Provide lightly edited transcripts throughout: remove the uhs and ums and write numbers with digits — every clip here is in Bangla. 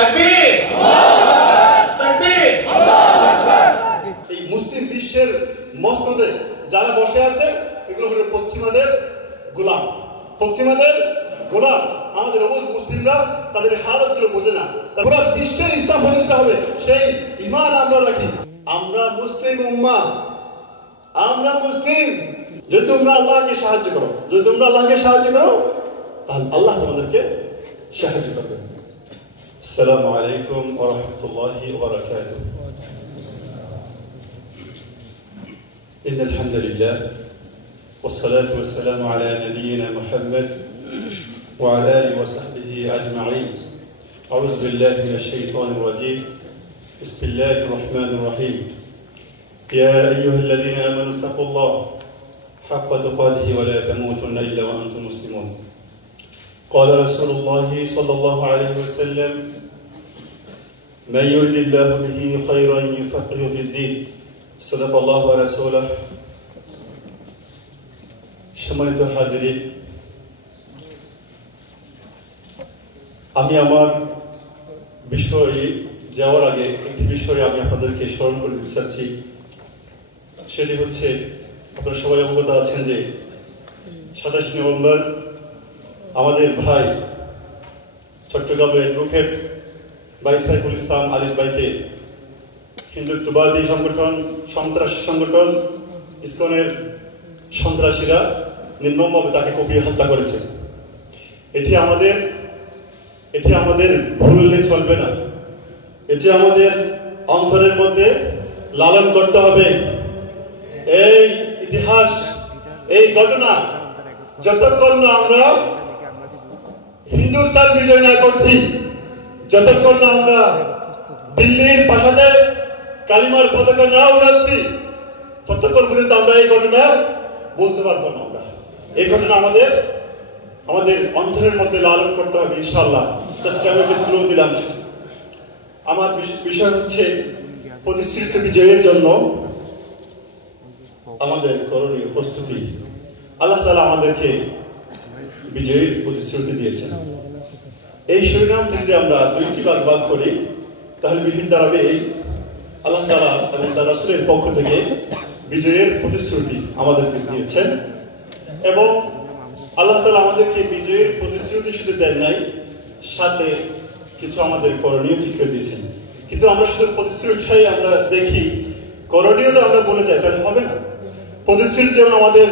তাকবীর, তাকবীর। এই মুসলিম বিশ্বের মসনদে যারা বসে আছে এগুলো হলো পশ্চিমাদের গোলাম, পশ্চিমাদের গোলাম। আমাদের অবুঝ মুসলিমরা তাদের হালতগুলো বোঝে না। পুরো বিশ্বে ইসলাম প্রতিষ্ঠা হবে সেই ঈমান আমরা রাখি। আমরা মুসলিম উম্মাহ, আমরা মুসলিম। যদি তোমরা আল্লাহকে সাহায্য করো, যদি তোমরা আল্লাহকে সাহায্য করো, তাহলে আল্লাহ তোমাদেরকে সাহায্য করবে। আসসালামু আলাইকুম ওয়া রাহমাতুল্লাহি ওয়া বারাকাতুহু। ইন্নাল হামদুলিল্লাহ ওয়াস সালাতু ওয়াস সালামু আলা নাবিয়িনা মুহাম্মদ ওয়া আলা আলিহি ওয়া সাহবিহি আজমাইন। আউযু বিল্লাহি মিনাশ শাইতানির রাজীম। বিসমিল্লাহির রাহমানির রাহিম। ইয়া আইয়ুহাল্লাযীনা আমানু তাকুল্লাহ হাক্কা তুকাতিহি ওয়া লা তামুতুন্না ইল্লা ওয়া আনতুম মুসলিমুন। قال رسول الله صلى الله عليه وسلم من يرد الله به خيرا يفقهه في الدين صدق الله ورسوله। সম্মানিত হাজিরিন, আমি আমার বিষয়ে যাওয়ার আগে একটি বিষয়ে আমি আপনাদেরকে স্মরণ করে দিতে চাচ্ছি। সেটি হচ্ছে, আপনারা সবাই অবগত আছেন যে 27 নভেম্বর আমাদের ভাই চট্টগ্রামের অ্যাডভোকেট ভাই সাইফুল ইসলাম আলিফ ভাইকে হিন্দুত্ববাদী সংগঠন, সন্ত্রাসী সংগঠন ইসকনের সন্ত্রাসীরা নির্মমভাবে তাকে কুপিয়ে হত্যা করেছে। এটি আমাদের ভুললে চলবে না। এটি আমাদের অন্তরের মধ্যে লালন করতে হবে। এই ইতিহাস, এই ঘটনা যতক্ষণ না আমরা হিন্দুস্তান বিজয় না করছি, যতক্ষণ না আমরা দিল্লির প্রাসাদে কালিমার পতাকা না উড়াচ্ছি, ততক্ষণ পর্যন্ত আমরা এই ঘটনা বলতে পারবো না। আমরা এই ঘটনা আমাদের অন্তরের মধ্যে লালন করতে হবে ইনশাআল্লাহ। চেষ্টা আমি ক্লু দিলাম। আমার বিষয় হচ্ছে প্রতিশ্রুত বিজয়ের জন্য আমাদের করণীয় প্রস্তুতি। আল্লাহ তাআলা আমাদেরকে বিজয়ের প্রতিশ্রুতি দিয়েছেন। এই শিরোনামটি যদি আমরা দুইটি ভাগ করি তাহলে বিভিন্ন দাঁড়াবে এই আল্লাহ তাআলা এবং তার রাসূলের পক্ষ থেকে বিজয়ের প্রতিশ্রুতি আমাদেরকে দিয়েছেন। এবং আল্লাহ তাআলা আমাদেরকে বিজয়ের প্রতিশ্রুতি শুধু দেন নাই, সাথে কিছু আমাদের করণীয় ঠিক করে দিয়েছেন। কিন্তু আমরা শুধু প্রতিশ্রুতিটাই আমরা দেখি, করণীয়টা আমরা বলে যাই, তাহলে হবে না। প্রতিশ্রুতি যেমন আমাদের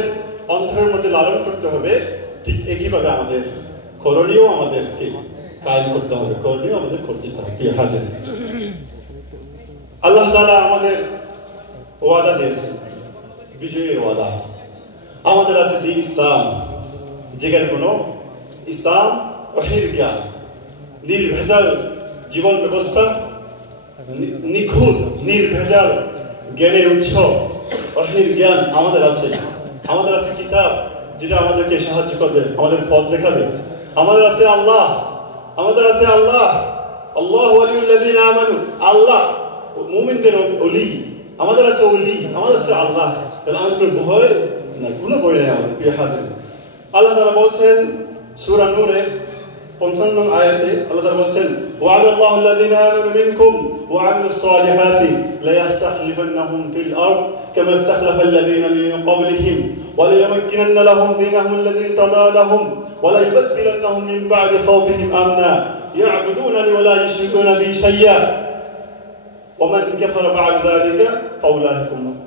অন্তরের মধ্যে লালন করতে হবে, ঠিক একইভাবে আমাদের করণীয় আমাদেরকে কায়েম করতে হবে, করণীয় আমাদের করতে হবে। প্রিয় হাজির, আল্লাহ তাআলা আমাদের ওয়াদা দিয়েছেন, বিজয়ের ওয়াদা। আমাদের আছে দ্বীন ইসলাম, যেখানে কোনো ইসলাম ওহীর জ্ঞান, নির্ভেজাল জীবন ব্যবস্থা, নিখুঁত নির্ভেজাল জ্ঞানের উৎস ওহীর জ্ঞান আমাদের আছে। আমাদের আছে কিতাব, যেটা আমাদেরকে সাহায্য করবে, আমাদের পথ দেখাবে। আমাদের আছে আল্লাহ, আমাদের আছে আল্লাহ, আল্লাহু ওয়ালিউল্লাযীনা আমানু, আল্লাহ মুমিনদের ওলি। আমাদের আছে ওলি, আমাদের আছে আল্লাহ। তাহলে আমাদের ভয় না, কোনো ভয় নেই আমাদের। প্রিয় হাজির, আল্লাহ তাআলা বলছেন সূরা নূরের 55 নং আয়াতে, আল্লাহ তাআলা বলছেন ওয়া'দাল্লাহু আল্লাযীনা আমানু মিনকুম ওয়া আমিলুস সালিহাতি লা ইস্তাখলিফান্নাহুম ফিল আরদ কামা ইস্তাখলাফা আল্লাযীনা মিন ক্বাবলিহিম ওয়া লায়ুমাক্কিনান্না লাহুম দীনাহুম আল্লাযী ইরতাদা লাহুম ওয়া লা ইউবাদদিলান্নাহুম মিন বা'দি খাওফিহিম আমনা ইয়া'বুদুনানি ওয়া লা ইউশরিকুনা বি শাইয়্যা ওয়া মান কাফারা বা'দা যালিকা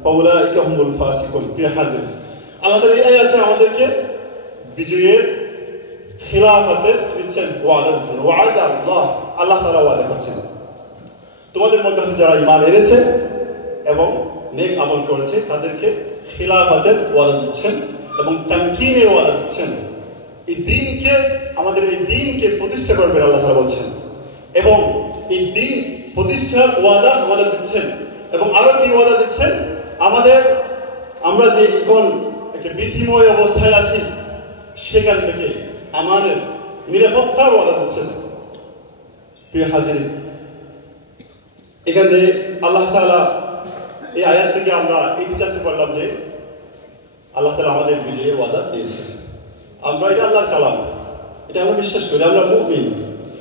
ফাউলাইকা হুমুল ফাসিকুন। প্রিয় হাজির, আল্লাহ তাআলা এই আয়াতে আমাদেরকে বিজয়ের খিলাফতের দিচ্ছেন, ওয়াদা দিচ্ছেন। ওয়াদা আল্লাহ, আল্লাহ তাআলা ওয়াদা করছেন, তোমাদের মধ্যে যারা ঈমান এনেছে এবং নেক আমল করেছে তাদেরকে খিলাফতের ওয়াদা দিচ্ছেন এবং তামকিনের ওয়াদা দিচ্ছেন। এই দ্বীনকে, আমাদের এই দ্বীনকে প্রতিষ্ঠা করবেন আল্লাহ তাআলা বলছেন, এবং এই দ্বীন প্রতিষ্ঠার ওয়াদা আমাদের দিচ্ছেন। এবং আরো কি ওয়াদা দিচ্ছেন? আমরা যে এখন একটা বিধিময় অবস্থায় আছি সেখান থেকে আমাদের নিরাপত্তার ওয়াদা দিচ্ছেন। প্রিয় হাজির, এখানে আল্লাহ তাআলা এই আয়াত থেকে আমরা এটি জানতে পারলাম যে আল্লাহ তাআলা আমাদের বিজয়ের ওয়াদা দিয়েছেন। আমরা এটা আল্লাহর কালাম, এটা আমরা বিশ্বাস করি, আমরা মুমিন,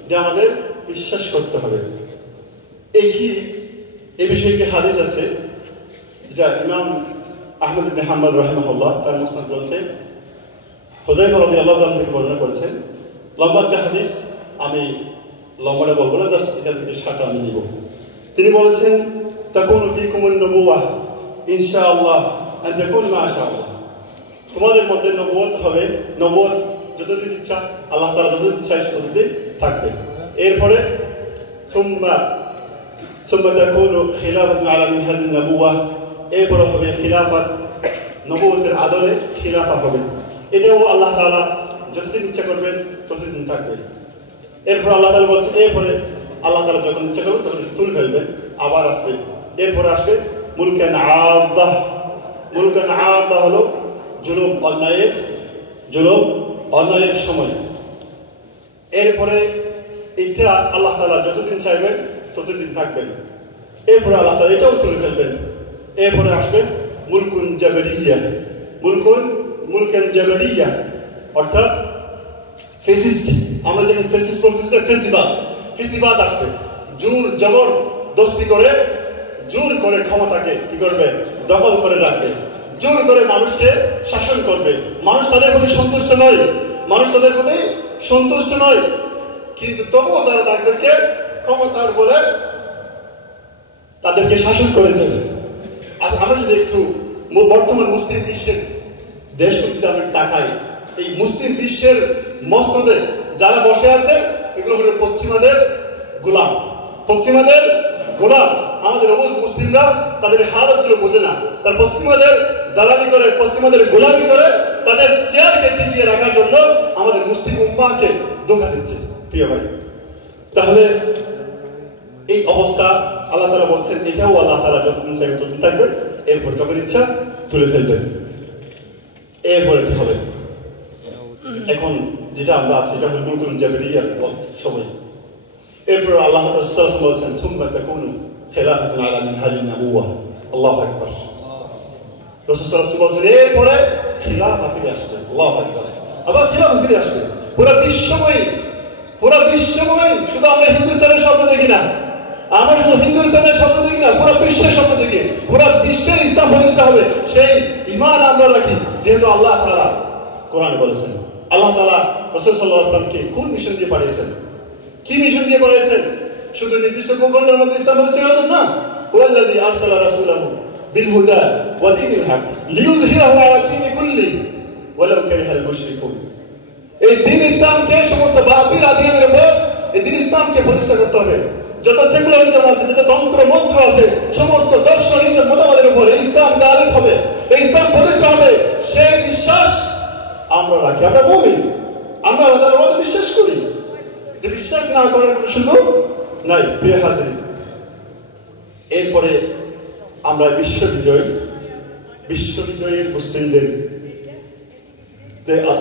এটা আমাদের বিশ্বাস করতে হবে। এই বিষয়ে একটি হাদিস আছে যেটা ইমাম আহমদ ইবনে হাম্বল রাহিমাহুল্লাহ তার মুসনাদ গ্রন্থে হুযায়ফা রাদিয়াল্লাহু তাআলা থেকে বর্ণনা করেছেন। লম্বা একটা হাদিস, আমি লম্বাটা বলবো না, জাস্ট এখান থেকে সারটা আমি নিব। তিনি বলেছেন, তাকুনু ফীকুমুন নবুওয়াহ ইনশাআল্লাহ আন তাকুনু মা শাআল্লাহ। তোমাদের মধ্যে নবুয়ত হবে, নবুয়ত যতদিন ইচ্ছা আল্লাহ তাআলা যতদিন ইচ্ছা ততদিন থাকবে। এরপরে সুম্মা তাকুনু খিলাফাতুন আলা মিনহাজিন নবুওয়াহ, এরপরে হবে খিলাফত, নবুয়তের আদলে খিলাফা হবে। এটাও আল্লাহ তাআলা যতদিন ইচ্ছা করবেন ততদিন থাকবে। এরপর আল্লাহ তাআলা বলছেন, এরপরে আল্লাহ তাআলা যখন ইচ্ছা করবেন তখন তুলে ফেলবেন, আবার আসবে। এরপরে আসবে মুলকান আদাহ। মুলকান আদাহ হলো জুলুম অন্যায়ের সময়। এরপরে এটা আল্লাহ তাআলা যতদিন চাইবেন ততদিন থাকবেন। এরপরে আল্লাহ তাআলা এটাও তুলে ফেলবেন। এরপরে আসবে মুলকুন জাবরিয়া। মুলকান জাবরিয়া অর্থাৎ ফেসিস্ট। আমরা যেমন ফেসিস্ট বলছি, ফেসিবাদ আসবে। জোর জবরদস্তি করে, জোর করে ক্ষমতাকে কি করবে? দখল করে রাখবে। জোর করে মানুষকে শাসন করবে। মানুষ তাদের প্রতি সন্তুষ্ট নয়, কিন্তু তবুও তারা তাদেরকে ক্ষমতার বলে তাদেরকে শাসন করে যাবে। আজ আমরা যদি একটু বর্তমান মুসলিম বিশ্বের দেশগুলিতে আমরা তাকাই, এই মুসলিম বিশ্বের মসনদে যারা বসে আছে এগুলো হলো পশ্চিমাদের গোলাম। আমাদের অবুঝ মুসলিমরা তাদের হালতগুলো বোঝে না। তার পশ্চিমাদের দালালি করে, পশ্চিমাদের গোলামি করে তাদের চেয়ারকে টিকিয়ে রাখার জন্য আমাদের মুসলিম উম্মাহকে ধোঁকা দিচ্ছে। প্রিয় ভাই, তাহলে এই অবস্থা আল্লাহ তাআলা বলছেন, এটাও আল্লাহ তাআলা যতদিন চাইবেন ততদিন থাকবে। এরপর যখন ইচ্ছা তুলে ফেলবেন। এরপরে কি হবে? এখন যেটা আমরা আছি এটা হল মুলকুন জাবরিয়ার সময়। এরপর আল্লাহ রাসূল বলেছেন, সুম্মা তাকুনু খিলাফাতুন আলা মিনহাজিন নবুওয়াহ। আল্লাহু আকবার। রাসূল সাল্লাল্লাহু আলাইহি ওয়াসাল্লাম বলেছেন, এরপরে খিলাফা ফিরে আসবে। আল্লাহু আকবার। আবার খিলাফা ফিরে আসবে। পুরো বিশ্বময় শুধু আমরা হিন্দুস্তানের স্বপ্ন দেখি না, পুরো বিশ্বের স্বপ্ন দেখি। পুরো বিশ্বে ইসলাম প্রতিষ্ঠা হবে, সেই ঈমান আমরা রাখি। যেহেতু আল্লাহ তাআলা কোরআনে বলেছেন, আল্লাহ তাআলা রাসূল সাল্লাল্লাহু আলাইহি ওয়াসাল্লামকে কোন মিশন দিয়ে পাঠিয়েছেন? কি মিশন দিয়ে পাঠিয়েছেন? শুধু নির্দিষ্ট ভূখণ্ডের মধ্যে ইসলাম প্রতিষ্ঠা করার জন্য না। ওয়াল্লাযী আরসালা রাসূলাহু বিল হুদা ওয়া দীনিল হক লিইয়ুযহিরাহু আলা দ্বীনি কুল্লি ওয়ালাউ কারিহাল মুশরিকুন। এই দ্বীন ইসলামকে সমস্ত বাতিল আদিয়ানের উপর এই দ্বীন ইসলামকে প্রতিষ্ঠা করতে হবে। যত সেকুলারিজম আছে, যত তন্ত্র মন্ত্র আছে, সমস্ত দর্শন নিজের মতবাদের উপর ইসলাম গালিব হবে, এই ইসলাম প্রতিষ্ঠা হবে, সেই বিশ্বাস আমরা রাখি। আমরা মুমিন, আমরা আল্লাহর ওয়াদা বিশ্বাস করি। বিশ্বাস না করার কোনো সুযোগ নাই। প্রিয় হাজির, এরপরে আমরা বিশ্ববিজয়ের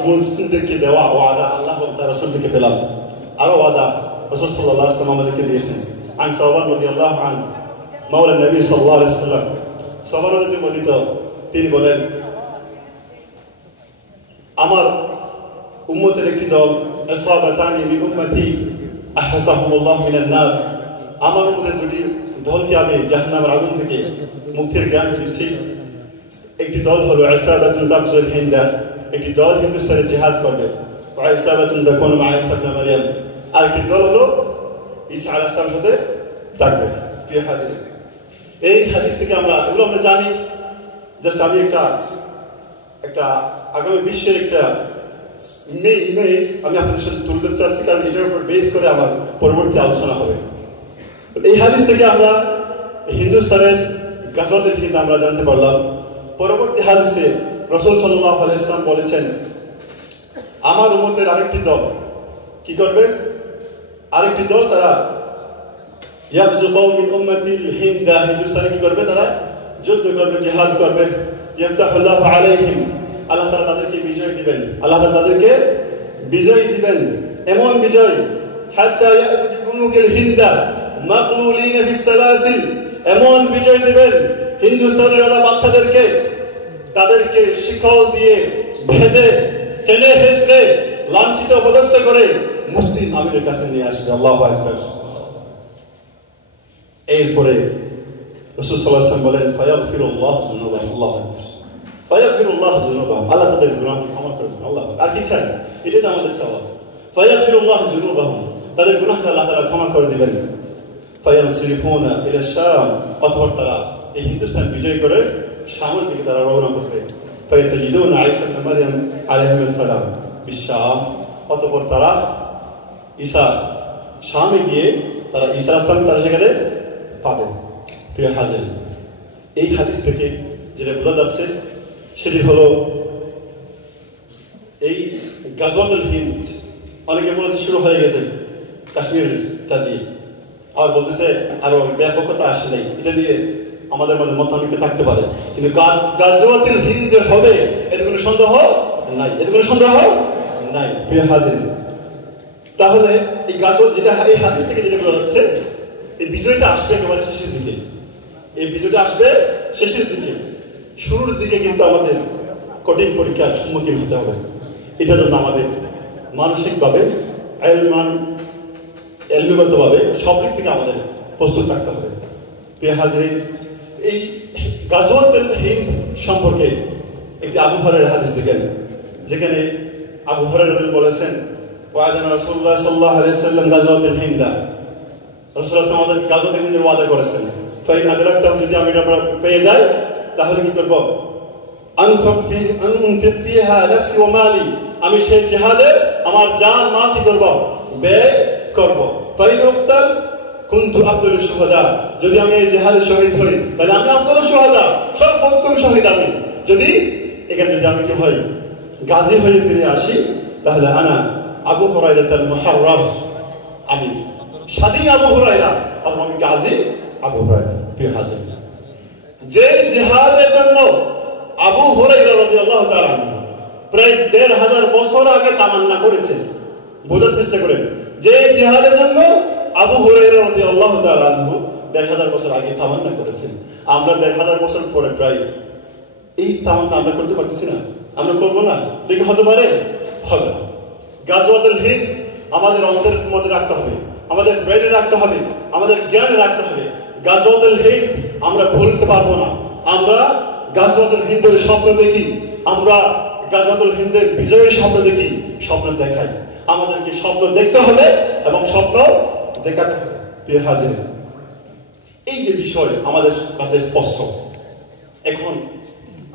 মুসলিমদেরকে দেওয়া ওয়াদা আল্লাহ এবং তার রাসূল থেকে পেলাম। আরো ওয়াদা রাসূল সাল্লাল্লাহু আলাইহি ওয়াসাল্লাম আমাদেরকে দিয়েছেন। আন সাওবান রাদিয়াল্লাহু আনহু মাওলা নবী সাল্লাল্লাহু আলাইহি ওয়াসাল্লাম, সাওবান রাদিয়াল্লাহু তিনি বলেন, আমার উম্মতের একটি দল, আসহাবাতানি মিন উম্মতি আহসাহুমুল্লাহু মিনান নার, আমার উম্মতের দুটি দলকে আমি জাহান্নামের আগুন থেকে মুক্তির গ্যারান্টি দিচ্ছি। একটি দল হলো ইসাবাতুন তাকসুল হিন্দা, একটি দল হিন্দুস্তানে জিহাদ করবে। ইসাবাতুন তাকুনু মা ঈসা ইবনে মারইয়াম, আর একটি দল হলো ঈসা আলাইহিস সালামের সাথে থাকবে। প্রিয় হাজির, এই হাদিস থেকে আমরা জানি। জাস্ট আমি একটা আগামী বিশ্বের একটা ইমেজ আমি আপনাদের সাথে তুলে ধরতে চাচ্ছি, কারণ এটার উপর বেস করে আমার পরবর্তী আলোচনা হবে। এই হাদিস থেকে আমরা হিন্দুস্তানের গাজওয়াতের কিন্তু আমরা জানতে পারলাম। পরবর্তী হাদিসে রাসূল সাল্লাল্লাহু আলাইহি ওয়াসাল্লাম বলেছেন, আমার উম্মতের আরেকটি দল কি করবে? আরেকটি দল তারা ইয়াগজু কওমিন উম্মতিল হিন্দা, হিন্দুস্তানে কি করবে? তারা যুদ্ধ করবে, জিহাদ করবে। ইফতাহুল্লাহু আলাইহিম, আল্লাহ তাআলা তাদেরকে বিজয় দিবেন। এমন বিজয়, হাত্তা ইয়াতু বিকুনুকিল হিন্দা মাকলুলিনা ফিস সালাসিল, এমন বিজয় দিবেন হিন্দুস্তানের রাজা বাদশাদেরকে তাদেরকে শিকল দিয়ে বেঁধে টেনে হেঁচড়ে লাঞ্ছিত অপদস্থ করে মুসলিম আমিরের কাছে নিয়ে আসবে। আল্লাহু আকবার। এরপরে রাসূল সাল্লাল্লাহু আলাইহি ওয়াসাল্লাম বলেন ফায়াগফিরুল্লাহু যুনুবাহুম, আল্লাহু আকবার, ফায়াগফিরুল্লাহু যুনুবাহুম, আল্লাহ তাদের গুনাহকে ক্ষমা করে দেন। আল্লাহ আর কি চাই? এটাই তো আমাদের চাওয়া। ফায়াগফিরুল্লাহু যুনুবাহুম, তাদের গুনাহকে আল্লাহ তাআলা ক্ষমা করে দিবেন। ফায়ানসিরিফুনা ইলা শাম, অতঃপর তারা এই হিন্দুস্তান বিজয় করে শামের দিকে তারা রওনা করবে। ফায়াতাজিদুনা ঈসা ইবনে মারইয়াম আলাইহিস সালাম বিশাম, অতঃপর তারা ঈসা শামে গিয়ে তারা ঈসা আলাইহিস সালাম তারা সেখানে পাবে। প্রিয় হাজির, এই হাদিস থেকে যেটা বোঝা যাচ্ছে সেটি হলো এই গাজওয়াতুল হিন্দ অনেকে বলেছে শুরু হয়ে গেছে কাশ্মীরটা দিয়ে, আর বলতেছে আরো ব্যাপকতা আসে নাই। এটা নিয়ে আমাদের মধ্যে মতানৈক্য থাকতে পারে, কিন্তু গাজওয়াতুল হিন্দ যে হবে এর কোনো সন্দেহ নাই, এর কোনো সন্দেহ নাই। প্রিয় হাজির, তাহলে এই গাজওয়াত যেটা এই হাদিস থেকে যেটা বোঝা যাচ্ছে এই বিজয়টা আসবে একেবারে শেষের দিকে, এই বিজয়টা আসবে শেষের দিকে। শুরুর দিকে কিন্তু আমাদের কঠিন পরীক্ষার সম্মুখীন হতে হবে। এটার জন্য আমাদের মানসিকভাবে এলমিগতভাবে সব দিক থেকে আমাদের প্রস্তুত থাকতে হবে। প্রিয় হাজির, এই গাজওয়াতুল হিন্দ সম্পর্কে একটি আবু হুরায়রার হাদিস দেখেন, যেখানে আবু হুরায়রা বলেছেন ওয়াদানা রাসূলুল্লাহ সাল্লাল্লাহু আলাইহি ওয়াসাল্লাম গাজওয়াতুল হিন্দ, রাসূলুল্লাহ সাল্লাল্লাহু আলাইহি ওয়াসাল্লাম আমাদের গাজওয়াতুল হিন্দের ওয়াদা করেছেন। ফাইন আদরাকতাহু, যদি আমি এটা পেয়ে যাই তাহলে কি করব? আনফিক ফিহা নাফসি ওয়া মালি, আমি সেই জিহাদে আমার জান মাল কি করব? ব্যয় করব। ফাইন উক্তাল কুনতু আফদালুশ শুহাদা, যদি আমি এই জিহাদে শহীদ হই তাহলে আমি আফদালুশ শুহাদা, সর্বোত্তম শহীদ আমি। যদি এখানে যদি আমি কি হই গাজী হয়ে ফিরে আসি তাহলে আনা আবু হুরায়রাতুল মুহাররার, আমি স্বাধীন আবু হুরায়রা, অথবা আমি গাজী আবু হুরায়রা। প্রিয় হাজির, যে জিহাদের জন্য আবু হুরায়রা রাদিয়াল্লাহু তাআলা প্রায় ১৫০০ বছর আগে তামান্না করেছেন, বোঝার চেষ্টা করেন, যে জিহাদের জন্য আবু হুরায়রা রাদিয়াল্লাহু তাআলা ১৫০০ বছর আগে তামান্না করেছেন, আমরা ১৫০০ বছর পরে প্রায় এই তামান্না আমরা করতে পারতেছি না। আমরা করবো না? ঠিক হতে পারে? হবে না। গাজওয়াতুল হিন্দ আমাদের অন্তরের মধ্যে রাখতে হবে, আমাদের ব্রেনে রাখতে হবে, আমাদের জ্ঞানে রাখতে হবে। গাজওয়াতুল হিন্দ আমরা ভুলতে পারবো না। আমরা গাজওয়াতুল হিন্দের স্বপ্ন দেখি, আমরা গাজওয়াতুল হিন্দের বিজয়ের স্বপ্ন দেখি, স্বপ্ন দেখাই। আমাদেরকে স্বপ্ন দেখতে হবে এবং স্বপ্ন দেখাতে হবে। প্রিয় হাজির, এই যে বিষয় আমাদের কাছে স্পষ্ট। এখন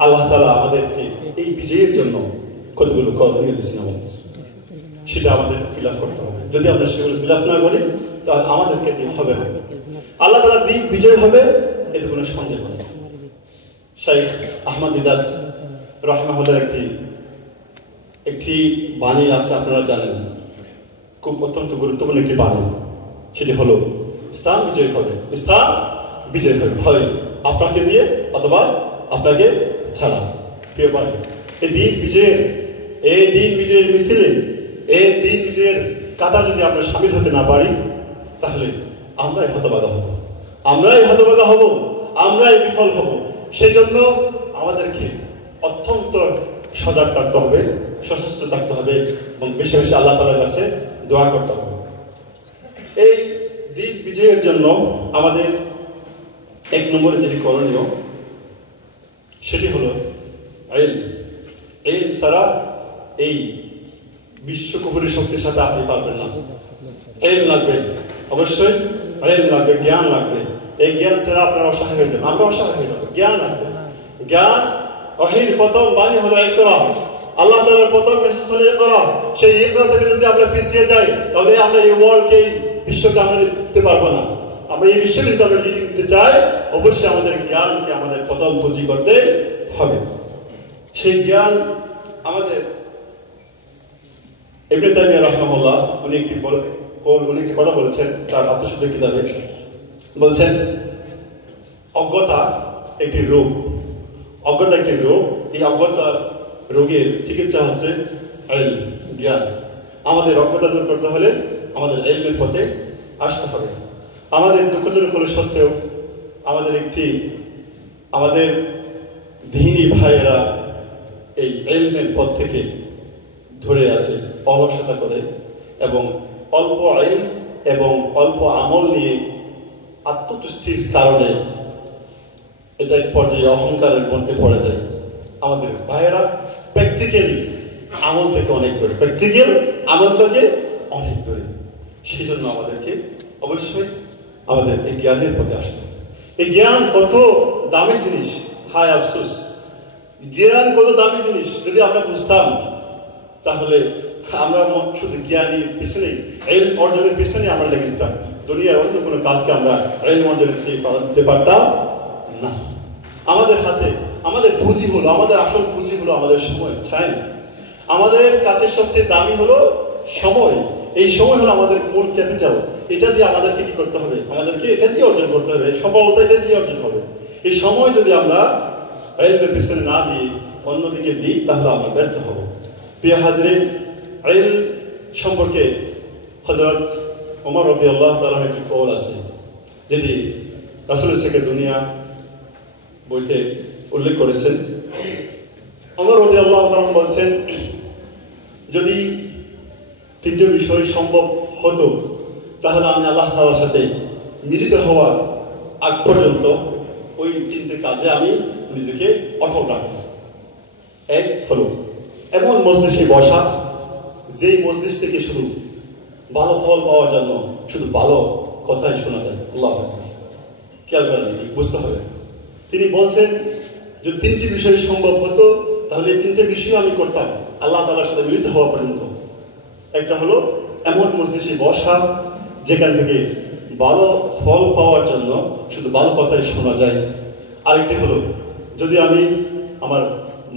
আল্লাহ তাআলা আমাদেরকে এই বিজয়ের জন্য কতগুলো করণীয় দিয়েছেন আমাদের, সেটা আমাদের ফিল আপ করতে হবে। যদি আমরা সেগুলো ফিল আপ না করি তাহলে আমাদেরকে দিয়ে হবে না। আল্লাহ তাআলা দিন বিজয় হবে, এতে কোনো সন্দেহ নেই। শাইখ আহমদ দিদাত রাহিমাহুল্লাহর একটি বাণী আছে, আপনারা জানেন, খুব অত্যন্ত গুরুত্বপূর্ণ একটি বাণী। সেটি হলো ইসলাম বিজয় হবে, ইসলাম বিজয় হবে, হয় আপনাকে দিয়ে অথবা আপনাকে ছাড়া। প্রিয় ভাই, এই দিন বিজয়ের মিছিলে, এই দিন বিজয়ের কাতার যদি আমরা সামিল হতে না পারি তাহলে আমরাই হতভাগা হব, আমরাই বিফল হব। সেই জন্য আমাদেরকে অত্যন্ত সজাগ থাকতে হবে, সশস্ত্র থাকতে হবে এবং বেশি বেশি আল্লাহ তাআলার কাছে দোয়া করতে হবে। এই দিন বিজয়ের জন্য আমাদের ১ নম্বরে যেটি করণীয় সেটি হলো ইলম ছাড়া এই বিশ্ব কুফরি শক্তির সাথে আপনি পারবেন না। ইলম লাগবে, অবশ্যই ইলম লাগবে, জ্ঞান লাগবে। এই জ্ঞান ছাড়া আপনারা অসহায় হয়ে যাবেন, আমরা অসহায় হয়ে যাবো। জ্ঞান লাগবে। জ্ঞান, ওহীর প্রথম বাণী হলো ইকরা, আল্লাহ তাআলার প্রথম মেসেজ হলো ইকরা। সেই ইকরা থেকে যদি আমরা পিছিয়ে যাই তাহলে আমরা এই ওয়ার্ল্ডকে, এই বিশ্বকে আমরা নিতে পারবো না। আমরা এই বিশ্বকে যদি আমরা লিডিং দিতে চাই অবশ্যই আমাদের জ্ঞানকে আমাদের প্রথম পুঁজি করতে হবে। সেই জ্ঞান আমাদের ইবনে তাইমিয়া রাহিমাহুল্লাহ উনি একটি কথা বলেছেন তার আত্মশুদ্ধি কিতাবে, বলছেন অজ্ঞতা একটি রোগ, এই অজ্ঞতা রোগের চিকিৎসা হচ্ছে ইলম, জ্ঞান। আমাদের অজ্ঞতা দূর করতে হলে আমাদের ইলমের পথে আসতে হবে। আমাদের দুঃখজনক হলে সত্ত্বেও আমাদের দিনী ভাইয়েরা এই ইলমের পথ থেকে ধরে আছে, অলসতা করে এবং অল্প ইলম এবং অল্প আমল নিয়ে আত্মতুষ্টির কারণে এটা এক পর্যায়ে অহংকারের মধ্যে পড়ে যায়। আমাদের ভাইয়েরা প্র্যাকটিক্যালি আমল থেকে অনেক দূরে, প্র্যাকটিক্যাল আমল থেকে অনেক দূরে। সেই জন্য আমাদেরকে অবশ্যই আমাদের এই জ্ঞানের পথে আসতে হবে। এই জ্ঞান কত দামি জিনিস, হায় আফসোস, জ্ঞান কত দামি জিনিস যদি আমরা বুঝতাম তাহলে আমরা শুধু জ্ঞানীর পিছনেই, ইলম অর্জনের পিছনেই আমরা লেগে যেতাম। দুনিয়ার অন্য কোনো কাজকে আমরা ইলম অর্জনের চেয়ে দিতে পারতাম না। আমাদের হাতে আমাদের পুঁজি হলো, আমাদের আসল পুঁজি হলো আমাদের সময়, টাইম। আমাদের কাছে সবচেয়ে দামি হলো সময়। এই সময় হলো আমাদের মূল ক্যাপিটাল। এটা দিয়ে আমাদেরকে কি করতে হবে? আমাদেরকে এটা দিয়ে অর্জন করতে হবে, সফলতা এটা দিয়ে অর্জন হবে। এই সময় যদি আমরা ইলমের পিছনে না দিই, অন্যদিকে দিই, তাহলে আমরা ব্যর্থ হব। প্রিয় হাজরিন, ইলম সম্পর্কে হযরত ওমর রাদিয়াল্লাহু তাআলার একটি কওল আছে, যেটি রাসূলের শেখে দুনিয়া বইতে উল্লেখ করেছেন। ওমর রাদিয়াল্লাহু তাআলা বলছেন, যদি তিনটে বিষয় সম্ভব হতো তাহলে আমি আল্লাহ তাআলার সাথে মিলিত হওয়ার আগ পর্যন্ত ওই তিনটে কাজে আমি নিজেকে অটল রাখতাম। এক হলো এমন মজলিসে বসা, যেই মজলিস থেকে শুধু ভালো ফল পাওয়ার জন্য শুধু ভালো কথাই শোনা যায়। আল্লাহু আকবার, খেয়াল করেন, বুঝতে হবে। তিনি বলছেন যে তিনটি বিষয় সম্ভব হতো তাহলে এই তিনটে বিষয় আমি করতাম আল্লাহ তাআলার সাথে মিলিত হওয়া পর্যন্ত। একটা হলো এমন মজলিসে বসা যেখান থেকে ভালো ফল পাওয়ার জন্য শুধু ভালো কথাই শোনা যায়। আরেকটি হলো যদি আমি আমার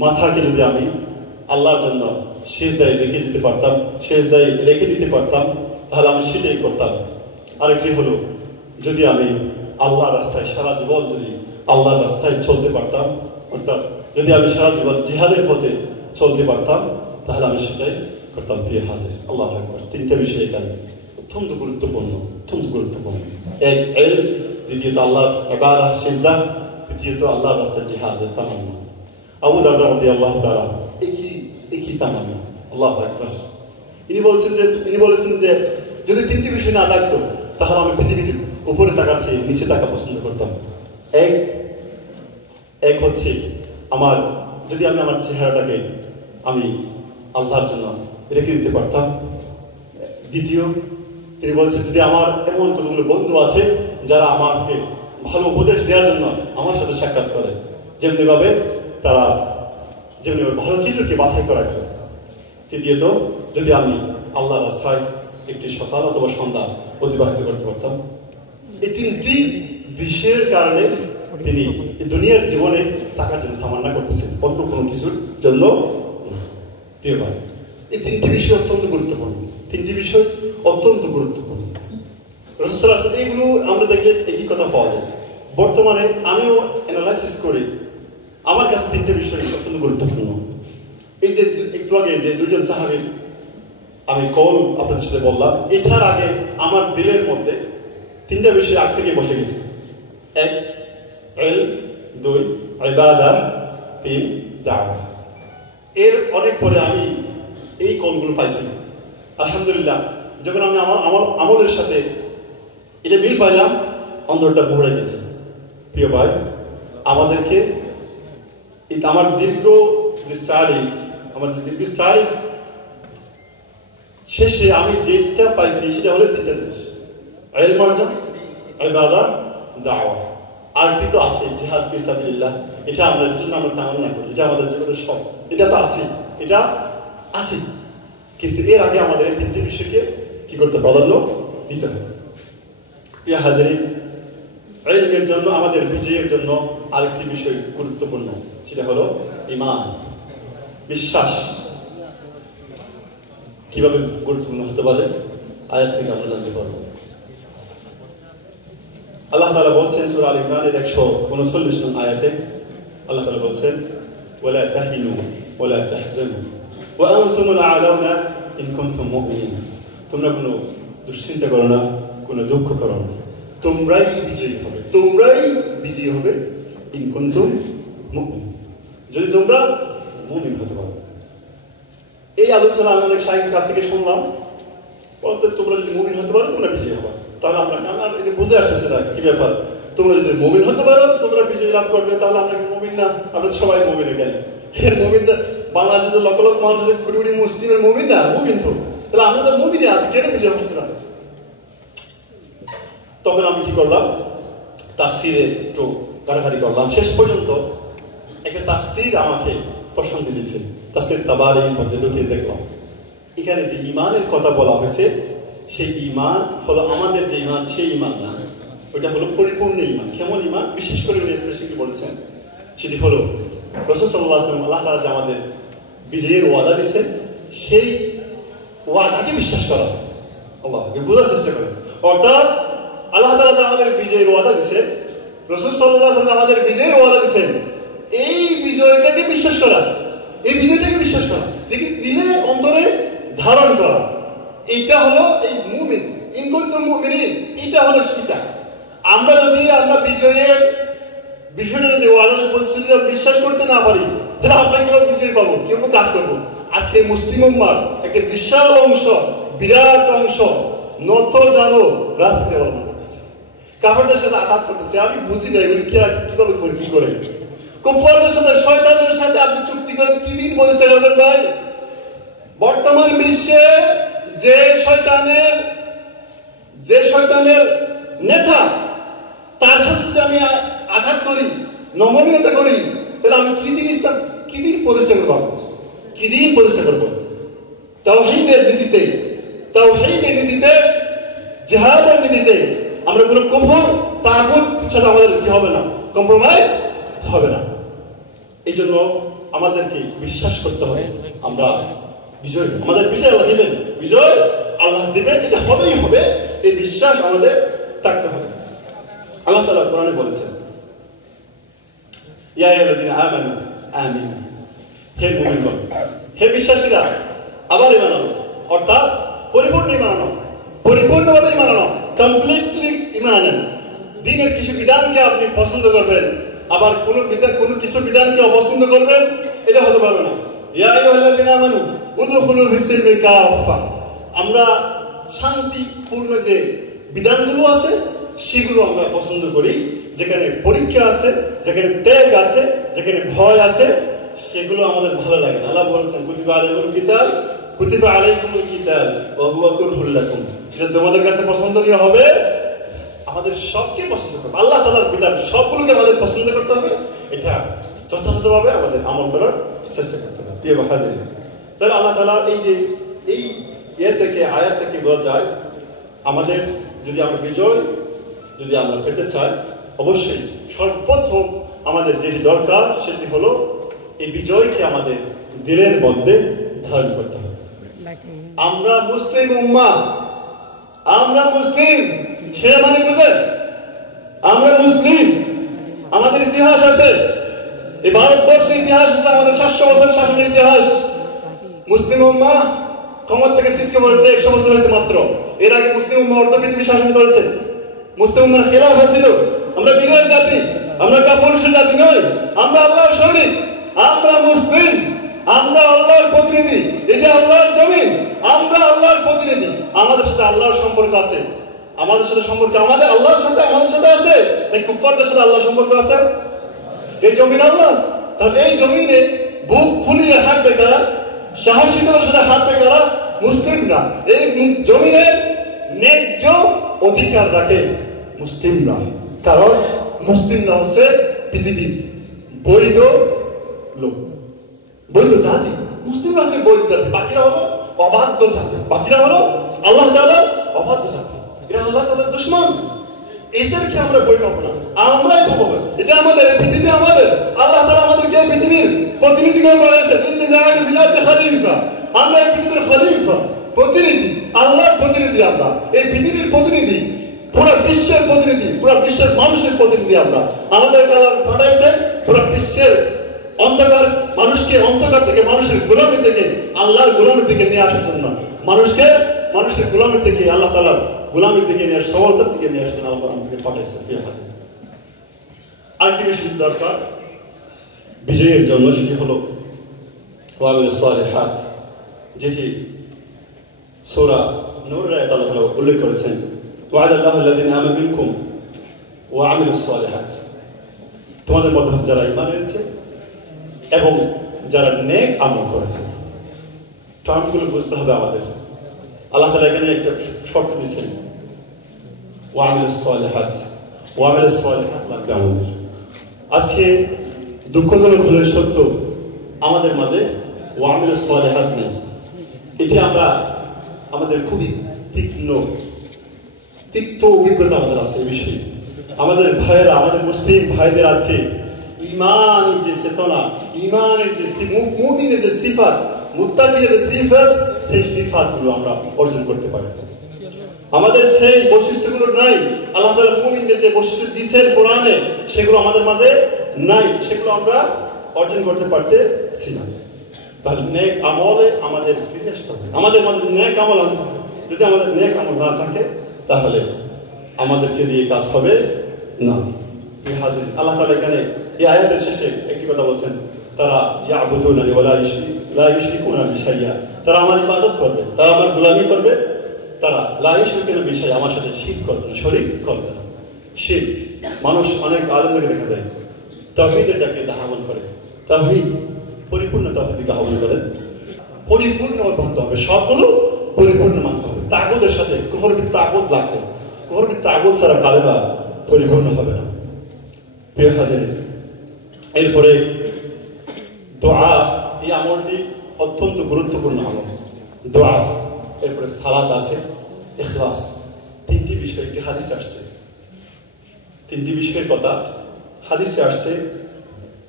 মাথাকে যদি আমি আল্লাহর জন্য সিজদায় রেখে দিতে পারতাম, সিজদায় রেখে দিতে পারতাম, তাহলে আমি সেটাই করতাম। আরেকটি হলো যদি আমি আল্লাহর রাস্তায় সারা জীবন যদি আল্লাহর রাস্তায় চলতে পারতাম, অর্থাৎ যদি আমি সারা জীবন জিহাদের পথে চলতে পারতাম, তাহলে আমি সেটাই করতাম। প্রিয় হাজির, আল্লাহু আকবার। তিনটা বিষয় এখানে অত্যন্ত গুরুত্বপূর্ণ, অত্যন্ত গুরুত্বপূর্ণ। এক ইলম, দ্বিতীয়ত আল্লাহর ইবাদত সিজদা, তৃতীয়ত আল্লাহর রাস্তায় জিহাদের তামান্না। আবু দারদা রাদিয়াল্লাহু তাআলা একই তামান্না। আল্লাহু আকবার। ইনি বলেছেন যে যদি তিনটি বিষয় না থাকতো তাহলে আমি পৃথিবীর উপরে তাকার চেয়ে নিচে তাকা পছন্দ করতাম। এক হচ্ছে আমার যদি আমি আমার চেহারাটাকে আমি আল্লাহর জন্য রেখে দিতে পারতাম। দ্বিতীয়, তিনি বলছেন যদি আমার এমন কতগুলো বন্ধু আছে যারা আমাকে ভালো উপদেশ দেওয়ার জন্য আমার সাথে সাক্ষাৎ করে, যেমনি ভাবে ভালো কিছুকে বাছাই করা হয়। তৃতীয়ত, যদি আমি আল্লাহর রাস্তায় একটি সকাল অথবা সন্ধ্যা অতিবাহিত করতে পারতাম। এই তিনটি বিষয়ের কারণে তিনি দুনিয়ার জীবনে থাকার জন্য তামান্না করতেছেন, অন্য কোনো কিছুর জন্য না। প্রিয় ভাই, এই তিনটি বিষয় অত্যন্ত গুরুত্বপূর্ণ। তিনটি বিষয় অত্যন্ত গুরুত্বপূর্ণ। রাসূল সাল্লাল্লাহু আলাইহি ওয়াসাল্লাম এইগুলো আমরা দেখলে একই কথা পাওয়া যায়। বর্তমানে আমিও অ্যানালাইসিস করি, আমার কাছে তিনটে বিষয় অত্যন্ত গুরুত্বপূর্ণ। এই যে একটু আগে যে দুজন সাহাবীর আমি কল আপনাদের সাথে বললাম, এটার আগে আমার দিলের মধ্যে তিনটা বিষয় আগ থেকে বসে গেছে। এক ইলম, দুই ইবাদত, তিন দাওয়া। এর অনেক পরে আমি এই কলগুলো পাইছি। আলহামদুলিল্লাহ, যখন আমি আমার আমলের সাথে এটা মিল পাইলাম, অন্তরটা ভরে গেছে। প্রিয় ভাই, আমাদেরকে আমার দীর্ঘ স্টাডি শেষে আমি যেটা পাইছি সেটা হলো তিনটা জিনিস: ইলম অর্জন, ইবাদত, দাওয়া। আরটি তো আছে জিহাদ ফি সাবিলিল্লাহ, এটা আমরা তামান্না করি, এটা আমাদের জীবনের সব, এটা তো আছে, এটা আছে। কিন্তু এর আগে আমাদের এই তিনটি বিষয়কে কি করতে প্রাধান্য দিতে হবে। প্রিয় হাজিরিন, ইলমের জন্য আমাদের বিজয়ের জন্য আরেকটি বিষয় গুরুত্বপূর্ণ, সেটা হলো ঈমান, বিশ্বাস। কিভাবে গুরুত্বপূর্ণ হতে পারে আয়াত থেকে আমরা জানতে পারবো। আল্লাহ তাআলা বলছেন সূরা আল ইমরানের 139 নং আয়াতে, আল্লাহ তাআলা বলছেন ওয়ালা তাহিনু ওয়ালা তাহজানু ওয়া আনতুমুল আ'লাউনা ইন কুনতুম মুমিনিন। তোমরা কোনো দুশ্চিন্তা করো না, কোনো দুঃখ করো না, তোমরাই বিজয়ী হবে, তোমরাই বিজয়ী হবে ইন কুনতুম মুমিনিন, যদি তোমরা মুমিন হতে পারো। এই আলোচনা আমি অনেক শাইখের কাছ থেকে শুনলাম, বলতে তোমরা যদি মুমিন হতে পারো তোমরা বিজয়ী হবে। তাহলে আমার এটা বুঝে আসতেছে না কি ব্যাপার, তোমরা যদি মুমিন হতে পারো তোমরা বিজয় লাভ করবে, তাহলে আমরা কি মুমিন না? আমরা সবাই মুমিন এখানে। এর মুমিন বাংলাদেশে যে লক্ষ লক্ষ মানুষ কোটি কোটি মুসলিমের মুমিন না, মুমিন তো, তাহলে আমরা তো মুমিনে আছি, কেন বিজয় হচ্ছে না? তখন আমি কি করলাম, তাফসিরে একটু ঘাটাঘাটি করলাম। শেষ পর্যন্ত একটা তাফসির আমাকে প্রশান্তি দিচ্ছে। তাফসির তাবারির মধ্যে ঢুকিয়ে দেখলাম এখানে যে ইমানের কথা বলা হয়েছে, সেই ইমান হলো আমাদের যে ইমান সেই ইমান না, ওইটা হলো পরিপূর্ণ ইমান। কেমন ইমান? বিশেষ করে উনি স্পেসিফিকলি বলেছেন সেটি হলো রাসূল সাল্লাল্লাহু আলাইহি ওয়াসাল্লাম আল্লাহ তাআলা যে আমাদের বিজয়ের ওয়াদা দিয়েছেন সেই ওয়াদাকে বিশ্বাস করা। আল্লাহকে বোঝার চেষ্টা করেন। অর্থাৎ আল্লাহ তাআলা যে আমাদের বিজয়ের ওয়াদা দিয়েছেন, রাসূল সাল্লাল্লাহু আলাইহি ওয়াসাল্লাম আমাদের বিজয়ের ওয়াদা দিয়েছেন, এই বিজয়টাকে বিশ্বাস করা, এই বিজয়টাকে বিশ্বাস করা, দেখি দিলে অন্তরে ধারণ করা, এইটা হলো এই মুমিন। ইন কুনতুম মুমিনিন, এটা হলো সেটা। আমরা বিজয়ের বিষয়টা যদি ওয়াদা বিশ্বাস করতে না পারি, তাহলে আমরা কিভাবে বিজয় পাবো, কিভাবে কাজ করবো? আজকে মুসলিম উম্মার একটা বিশাল অংশ, বিরাট অংশ নত জানো রাজনীতি অবলম্বন করতেছে, কাফেরদের সাথে আঘাত করতেছে। আমি বুঝি না এগুলি কিভাবে কি করে। কুফফারদের সাথে, শয়তানের সাথে আপনি চুক্তি করে কি দিন প্রতিষ্ঠা করবেন ভাই? বর্তমান বিশ্বে যে শয়তানের নেতা, তার সাথে যদি আমি আঘাত করি, নমনীয়তা করি, তাহলে আমি কি দিন প্রতিষ্ঠা করবো? কি দিন প্রতিষ্ঠা করবো? তাওহীদের নীতিতে, জিহাদের নীতিতে আমরা কোনো কুফর তাগুত সাথে আমাদের কি হবে না, কম্প্রোমাইজ হবে না। এই জন্য আমাদেরকে বিশ্বাস করতে হবে আমরা বিজয়, আমাদের বিজয় আল্লাহ দিবেন, বিজয় আল্লাহ দিবেন, এটা হবেই হবে, এই বিশ্বাস আমাদের থাকতে হবে। আল্লাহ তাআলা কোরআনে বলেছেন, ইয়া আইয়ুহাল্লাযীনা আমানু আমিনু, হে মুমিনগণ, হে বিশ্বাসীরা, আবার ঈমান আনো, অর্থাৎ পরিপূর্ণ ঈমান আনো, পরিপূর্ণভাবে ঈমান আনো, কমপ্লিটলি ঈমান আনেন। দ্বীনের কিছু বিধানকে আপনি পছন্দ করবেন, আবার কোনো কিছু বিধানকে অপছন্দ করবেন, এটা হতে পারবে না। ইয়া আইয়ুহাল্লাযীনা আমানু উদখুলু ফিস-সিলমি কাফা, আমরা শান্তিপূর্ণ যে বিধানগুলো আছে সেগুলো আমরা পছন্দ করি। যেখানে পরীক্ষা আছে, যেখানে ত্যাগ আছে, যেখানে ভয় আছে, সেগুলো আমাদের ভালো লাগে না। আল্লাহ বলেছেন, কুতিবা আলাইকুমুল কিতাব ওয়া হুয়া কুরহুল লাকুম, সেটা তোমাদের কাছে পছন্দনীয় হবে, আমাদের সবকে পছন্দ করবে। আল্লাহ তাআলার বিধান সবগুলোকে আমাদের পছন্দ করতে হবে, এটা যথাযথভাবে আমাদের আমল করার চেষ্টা করতে হবে। প্রিয় হাজির, তাহলে আল্লাহ তাআলা এই আয়াত থেকে বোঝা যায় আমাদের যদি আমরা পেতে চাই, অবশ্যই সর্বপ্রথম আমাদের যেটি দরকার সেটি হলো এই বিজয়কে আমাদের দিলের মধ্যে ধারণ করতে হবে। আমরা মুসলিম উম্মাহ, আমরা মুসলিম, সেটা মানে বুঝেন, আমরা মুসলিম, আমাদের ইতিহাস আছে, এই ভারতবর্ষের ইতিহাস আছে, আমাদের 700 বছরের শাসনের ইতিহাস। মুসলিম উম্মাহ ক্ষমতা থেকে সৃষ্টি করেছে 100 বছর হয়েছে মাত্র। এর আগে মুসলিম উম্মাহ অর্ধ পৃথিবী শাসন করেছে। মুসলিম উম্মাহর খেলাফা ছিল। আমরা বীরের জাতি, আমরা কাপুরুষের জাতি নই, আমরা আল্লাহর সৈনিক, আমরা মুসলিম, আমরা আল্লাহর প্রতিনিধি, এটা আল্লাহর জমিন, আমরা আল্লাহর প্রতিনিধি। আমাদের সাথে আল্লাহর সম্পর্ক আছে, আমাদের সাথে সম্পর্ক আমাদের আল্লাহর সাথে আমাদের সাথে আছে, এই কুফফারদের সাথে আল্লাহর সম্পর্ক আছে। এই জমিন আল্লাহ, তাহলে এই জমিনে বুক ফুলিয়ে হাঁটবে কারা, সাহসিকতার সাথে হাঁটবে কারা? মুসলিমরা। এই জমিনের ন্যায্য অধিকার রাখে মুসলিমরা, কারণ মুসলিমরা হচ্ছে পৃথিবীর বৈধ লোক, বৈধ জাতি। মুসলিমরা হচ্ছে বৈধ জাতি, বাকিরা হলো অবাধ্য জাতি, বাকিরা হলো আল্লাহ তাআলার অবাধ্য জাতি, এরা আল্লাহ তাআলার দুশমন। এদেরকে আমরা বই পাবো না, আমরাই পাবো। এটা আমাদের পৃথিবী, আমাদের আল্লাহ তাআলা আমাদেরকে পৃথিবীর প্রতিনিধি করে বানিয়েছেন। ইন্নী জাআইলু ফিল আরদি খলিফা, আমরা এই পৃথিবীর খলিফা, প্রতিনিধি, আল্লাহর প্রতিনিধি। আমরা এই পৃথিবীর প্রতিনিধি, পুরো বিশ্বের প্রতিনিধি, পুরো বিশ্বের মানুষের প্রতিনিধি। আমরা আমাদের আল্লাহ পাঠাইছেন পুরো বিশ্বের অন্ধকার থেকে মানুষের গোলামি থেকে আল্লাহর গোলামির দিকে নিয়ে আসার জন্য, মানুষের গোলামি থেকে আল্লাহ তাআলার গোলামির দিকে নিয়ে, সফলতার দিকে নিয়ে আসার জন্য আল্লাহ আমাদেরকে পাঠাইছেন। আরেকটি বিষয় দরকার বিজয়ের জন্য, সেটি হলো ওয়ামিলুস সালিহাত, যেটি সূরা নূরের আয়াতে আল্লাহ তাআলা উল্লেখ করেছেন, ওয়াদাল্লাহু আল্লাযীনা আমানু মিনকুম ওয়া আমিলুস সালিহাত, তোমাদের মধ্যে যারা ঈমান এনেছে এবং যারা নেক আমল করেছে। টার্মগুলো বুঝতে হবে আমাদের। আল্লাহ তাআলা এখানে একটা শর্ত দিয়েছেন, ওয়া আমিলুস সালিহাত, ওয়া আমিলুস সালিহাত লাগবে আমাদের। আজকে দুঃখজনক হলে সত্য, আমাদের মাঝে ওয়া আমিলুস সালিহাত নেই। এটি আমরা আমাদের খুবই তিক্ত অভিজ্ঞতা আমাদের আছে এই বিষয়ে। আমাদের ভাইয়েরা, আমাদের মুসলিম ভাইদের আজকে ঈমানের যে চেতনা, ঈমানের যে মুমিনের যে সিফাত, মুত্তাকিদের যে সিফাত, সেই সিফাতগুলো আমরা অর্জন করতে পারি। আমাদের সেই বৈশিষ্ট্যগুলো নাই। আল্লাহ তাআলা মুমিনদের যে বৈশিষ্ট্য দিয়েছেন কোরআনে, সেগুলো আমাদের মাঝে নাই, সেগুলো আমরা অর্জন করতে পারতেছি না। তাহলে নেক আমলে আমাদের ফিরে আসতে হবে, আমাদের মাঝে নেক আমল আনতে হবে। যদি আমাদের নেক আমল না থাকে তাহলে আমাদেরকে দিয়ে কাজ হবে না। আল্লাহ তাআলা এখানে এই আয়াতের শেষে একটি কথা বলছেন, তারা ইয়াবুদুনানি ওয়া লা ইউশরিকুনা বি শাইআ, তারা আমার ইবাদত করবে, তারা আমার গোলামি করবে, তারা লা ইউশরিকুনা বি শাইআ, আমার সাথে শিরক করবে না, শরীক করবে না। শিরক, মানুষ অনেক আলেমদেরকে দেখা যায় তাওহীদের ডাকে আহ্বান করে, তাওহীদ পরিপূর্ণ তাওহীদকে আহ্বান করেন, পরিপূর্ণ মানতে হবে, সবগুলো পরিপূর্ণ মানতে হবে। তাগুদের সাথে কুফর বিদ তাগুদ লাগবে, কুফর বিদ তাগুদ ছাড়া কালেমা পরিপূর্ণ হবে না। প্রিয় হাজিরিন, এরপরে দোয়া, এই আমলটি অত্যন্ত গুরুত্বপূর্ণ আমল, দোয়া। এরপরে সালাত আছে, ইখলাস, তিনটি বিষয় একটি হাদিসে আসছে। তিনটি বিষয়ের কথা হাদিসে আসছে।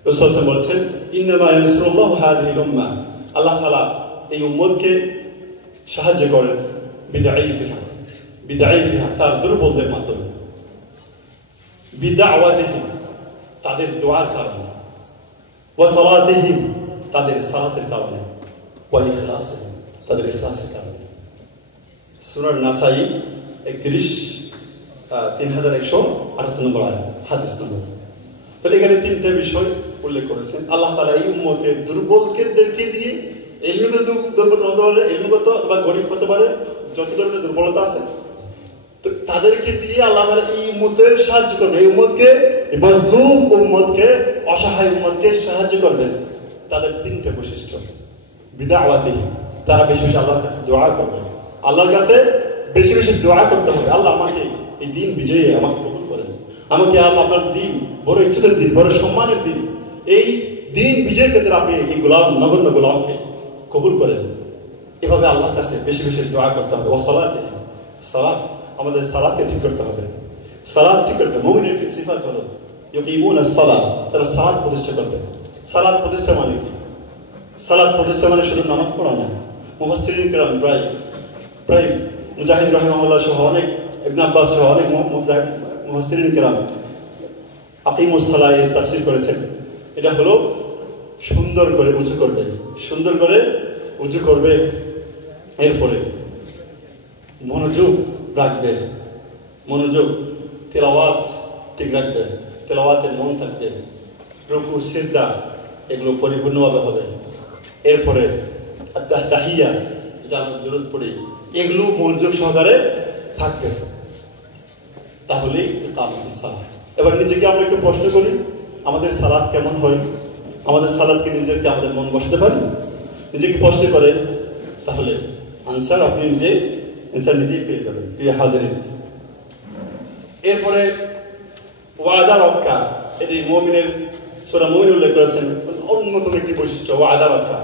রাসূল সাল্লাল্লাহু আলাইহি ওয়াসাল্লাম বলেছেন, ইন্নামা ইয়ানসুরুল্লাহু হাযিহিল উম্মাহ, আল্লাহ তাআলা এই উম্মতকে সাহায্য করেন বিদাঈফিহা, তার দুর্বলদের মাধ্যমে, বিদাওয়াতিহিম, তাদের দোয়ার কারণে, ওয়া সালাতিহিম, তাদের সালাতের কারণে, ওয়া ইখলাসিহিম, তাদের ইখলাসের কারণে। সূরা নাসাই 3138 নম্বর আয়াত, হাদিস নম্বর। তাহলে এখানে তিনটা বিষয় উল্লেখ করেছেন। আল্লাহ তাআলা এই উম্মতের দুর্বলদেরকে দিয়ে, এলমিগত দুর্বলতা হতে পারে, এলমিগত বা গরিব হতে পারে, যত ধরনের দুর্বলতা আছে, তো তাদেরকে দিয়ে আল্লাহ তাআলা এই উম্মতের সাহায্য করবে, এই উম্মতকে, এই মজলুম উম্মতকে, অসহায় উম্মতকে সাহায্য করবেন। তাদের তিনটা বৈশিষ্ট্য, বিদাওয়াতিহি, তারা বেশি বেশি আল্লাহর কাছে দোয়া করবে, আল্লাহর কাছে বেশি বেশি দোয়া করতে হবে, আল্লাহ আমাকে এই দিন বিজয়ী আমাকে কবুল করেন, আমাকে আপনার দিন বড় ইজ্জতের দিন, বড় সম্মানের দিন, এই দিন বিজয়ের ক্ষেত্রে আপনি এই গোলাম, নগণ্য গোলামকে কবুল করেন। এভাবে আল্লাহর কাছে বেশি বেশি দোয়া করতে হবে। ও সালাতে, সালাত, আমাদের সালাতকে ঠিক করতে হবে, সালাত ঠিক করতে। মুমিনের কি সিফাত হলো ইউকিমুনাস সালাত, তারা সালাত প্রতিষ্ঠা করবে। সালাত প্রতিষ্ঠা মানে কি? সালাত প্রতিষ্ঠা মানে শুধু নামাজ পড়া না। মুফাসসিরিন কিরাম প্রায় মুজাহিদ রাহিমাহুল্লাহ সহ অনেক, ইবনে আব্বাস সহ অনেক মুফাসসিরিন কিরাম আকিমুস সালাহ এর তাফসীর করেছেন। এটা হলো সুন্দর করে উযু করবে, সুন্দর করে উযু করবে, এরপরে মনোযোগ রাখবে, মনোযোগ, তেলাওয়াত ঠিক রাখবে, তেলাওয়াতের মন থাকবে, রুকু সিজদা এগুলো পরিপূর্ণভাবে হবে। এরপরে তাহিয়া, যেটা আমরা দরুদ পড়ি, এগুলো মনোযোগ সহকারে থাকবে, তাহলেই ইকামাতুস সালাহ। এবার নিজেকে আমরা একটু প্রশ্ন করি, আমাদের সালাত কেমন হয়? আমাদের সালাতকে নিজেদেরকে আমাদের মন বসাতে পারি? নিজেকে প্রশ্ন করে, তাহলে আনসার আপনি নিজেই পেয়ে যাবেন। প্রিয় হাজিরিন, এরপরে ওয়াদা রক্ষা, এটি মুমিনের সূরা মুমিন উল্লেখ করেছেন অন্যতম একটি বৈশিষ্ট্য, ওয়াদা রক্ষা,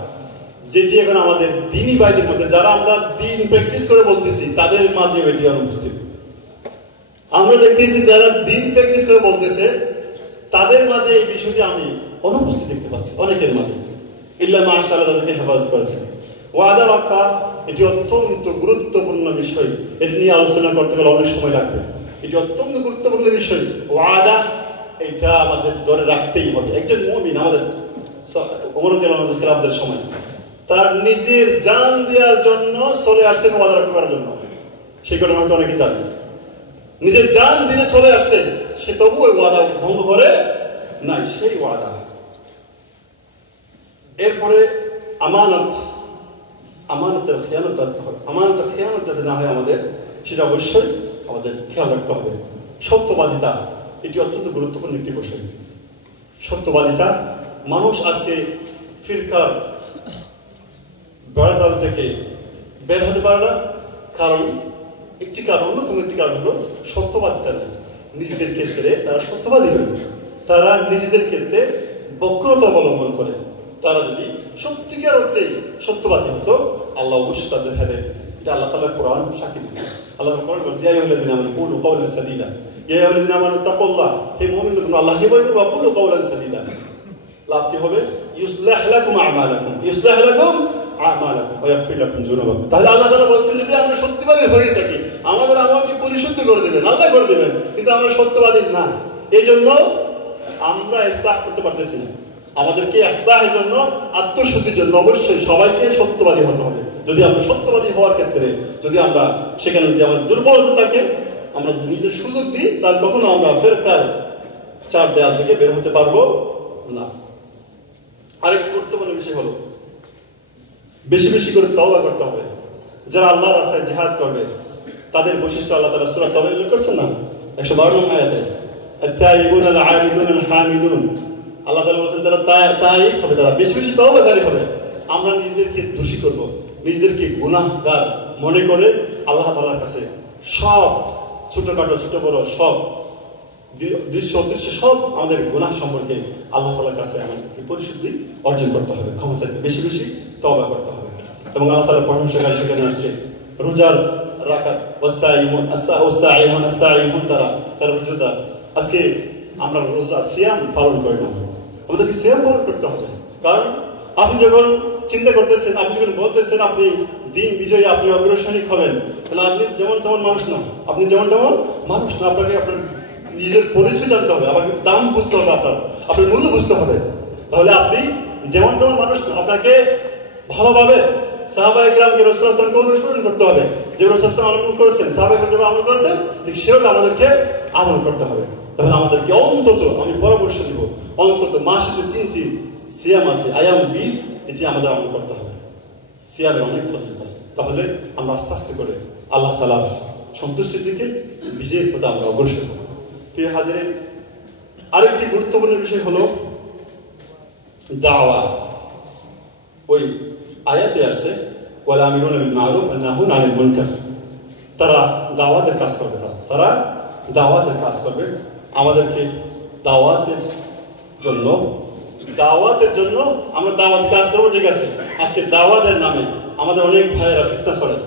যেটি এখন আমাদের দ্বীনি ভাইদের মধ্যে, যারা আমরা দিন প্র্যাকটিস করে বলতেছি, তাদের মাঝে এটি অনুপস্থিত। আমরা দেখতেছি যারা দিন প্র্যাকটিস করে বলতেছে, তাদের মাঝে এই বিষয়টি আমি অনুপস্থিত দেখতে পাচ্ছি অনেকের মাঝে। ইল্লা মাশাআল্লাহ, তাদেরকে হেফাজত করেছেন। ওয়াদা রক্ষা এটি অত্যন্ত গুরুত্বপূর্ণ বিষয়, এটি নিয়ে আলোচনা করতে গেলে অনেক সময় লাগবে। এটি অত্যন্ত গুরুত্বপূর্ণ বিষয়, ওয়াদা, এটা আমাদের ধরে রাখতেই হবে। একজন মুমিন, আমাদের ওমর রাদিয়াল্লাহু আনহু খিলাফতের সময় তার নিজের জান দেওয়ার জন্য চলে আসছেন ওয়াদা রক্ষা করার জন্য। সেই ঘটনা হয়তো অনেকে জানেন। নিজের জান দিনে চলে আসছে, সে তবু ওই ওয়াদা ভঙ্গ করে নাই, সেই ওয়াদা। এরপরে আমানত, আমানতের খেয়ানত রাখতে হবে। আমানতের খেয়ানত যাতে না হয় আমাদের, সেটা অবশ্যই আমাদের খেয়াল রাখতে হবে। সত্যবাদিতা এটি অত্যন্ত গুরুত্বপূর্ণ একটি বিষয়। সত্যবাদিতা, মানুষ আজকে ফিরকার বেড়াজাল থেকে বের হতে পারে না, কারণ অন্যতম একটি কারণ হলো সত্যবাদিতা নেই। নিজেদের ক্ষেত্রে তারা সত্যবাদী নয়, তারা নিজেদের ক্ষেত্রে বক্রতা অবলম্বন করে। তারা যদি সত্যিকার অর্থে সত্যবাদী হতো, আল্লাহ অবশ্যই তাদের হেদায়েত দিতেন। এটা আল্লাহ তাআলার কোরআন সাক্ষী দিচ্ছে। আল্লাহ কোরআন বলছে, ইয়া আইয়ুহাল্লাযীনা আমানু কুলু কাওলান সাদীদা, ইয়া আইয়ুহাল্লাযীনা আমানু তাকুল্লাহ, হে মুমিনগণ তোমরা আল্লাহকে ভয় করো, ওয়া কুলু কাওলান সাদীদা। লাভ কি হবে? ইউসলিহ লাকুম আমালাকুম, ইউসলিহ লাকুম আমালাকুম ওয়া ইয়াগফির লাকুম যুনুবাকুম। তাহলে আল্লাহ তাআলা বলছেন, যদি আমরা সত্যবাদী হয়ে থাকি, আমাদের আমলকে পরিশুদ্ধ করে দেবেন, আল্লাহ করে দেবেন, কিন্তু আমরা সত্যবাদী না। এই জন্য আমরা ইসলাহ করতে পারতেছি না। আমাদেরকে ইসলাহের জন্য, আত্মশুদ্ধির জন্য অবশ্যই সবাইকে সত্যবাদী হতে হবে। যদি আমরা সত্যবাদী হওয়ার ক্ষেত্রে যদি আমরা সেখানে যদি আমাদের দুর্বলতা থাকে, আমরা যদি নিজেদের সুযোগ দিই, তাহলে কখনো আমরা ফেরকার চার দেয়াল থেকে বের হতে পারবো না। আরেকটি গুরুত্বপূর্ণ বিষয় হলো বেশি বেশি করে তওবা করতে হবে। যারা আল্লাহর রাস্তায় জিহাদ করবে তাদের বৈশিষ্ট্য আল্লাহ তাআলা সূরা তাওবা উল্লেখ করছেন না, 112 নং আয়াতে, আত-তাইবুন আল-আবিদুন আল-হামিদুন। আল্লাহ তাআলা বলেছেন তারা তাইব হবে, তারা বেশি বেশি তওবাকারী হবে। আমরা নিজেদেরকে দোষী করব, নিজেদেরকে গুনাহগার মনে করে আল্লাহ তাআলার কাছে সব ছোটখাটো ছোট বড় সব দৃশ্য অদৃশ্য সব আমাদের গুনাহ সম্পর্কে আল্লাহ তাআলার কাছে আমাদেরকে পরিশুদ্ধি অর্জন করতে হবে, ক্ষমা চাইতে বেশি বেশি তওবা করতে হবে। এবং আল্লাহ তাআলা প্রশংসাকারী সেখানে আসছে রোজার রাখার তারা রোজাদার। আজকে আমরা রোজা সিয়াম পালন করি না, আমাদেরকে সিয়াম পালন করতে হবে। কারণ আপনি যখন চিন্তা করতেছেন, আপনি যখন বলতেছেন আপনি দিন বিজয়ী, আপনি অগ্রসনিক হবেন, তাহলে আপনি যেমন তেমন মানুষ না, আপনি যেমন তেমন মানুষ না। আপনাকে আপনার নিজের পরিচয় জানতে হবে, আবার দাম বুঝতে হবে, আপনার মূল্য বুঝতে হবে। তাহলে আপনি যেমন তেমন মানুষ না, আপনাকে ভালোভাবে সাহাবায়ে কেরামকে রাসূল সাল্লাল্লাহু আলাইহি ওয়াসাল্লামকে অনুসরণ করতে হবে। যে রাসূল সাল্লাল্লাহু আলাইহি ওয়াসাল্লাম আমল করেছেন, সাহাবায়ে কেরাম যেভাবে আমল করেছেন, ঠিক সেভাবে আমাদেরকে আমল করতে হবে। তাহলে আমাদেরকে অন্তত, আমি পরামর্শ দিব, অন্তত মাসে যে 3টি সিয়াম আছে, আয়াম 20, এটি আমাদের আমল করতে হবে। সিয়ামের অনেক ফজিলত আছে। তাহলে আমরা আস্তে আস্তে করে আল্লাহ তাআলার সন্তুষ্টির দিকে, বিজয়ের পথে আমরা অগ্রসর হব। প্রিয় হাজিরিন, আরেকটি গুরুত্বপূর্ণ বিষয় হলো দাওয়া। ওই আয়াতে আসছে ওয়াল আমিরুনা বিল মারুফ ওয়ান নাহুনা আনিল মুনকার। তারা দাওয়াতের কাজ করবে, তারা দাওয়াতের কাজ করবে। আমাদেরকে দাওয়াতের জন্য আমরা দাওয়াতের কাজ করবো, ঠিক আছে। আজকে দাওয়াতের নামে আমাদের অনেক ভাইয়েরা ফিতনা ছড়ায়।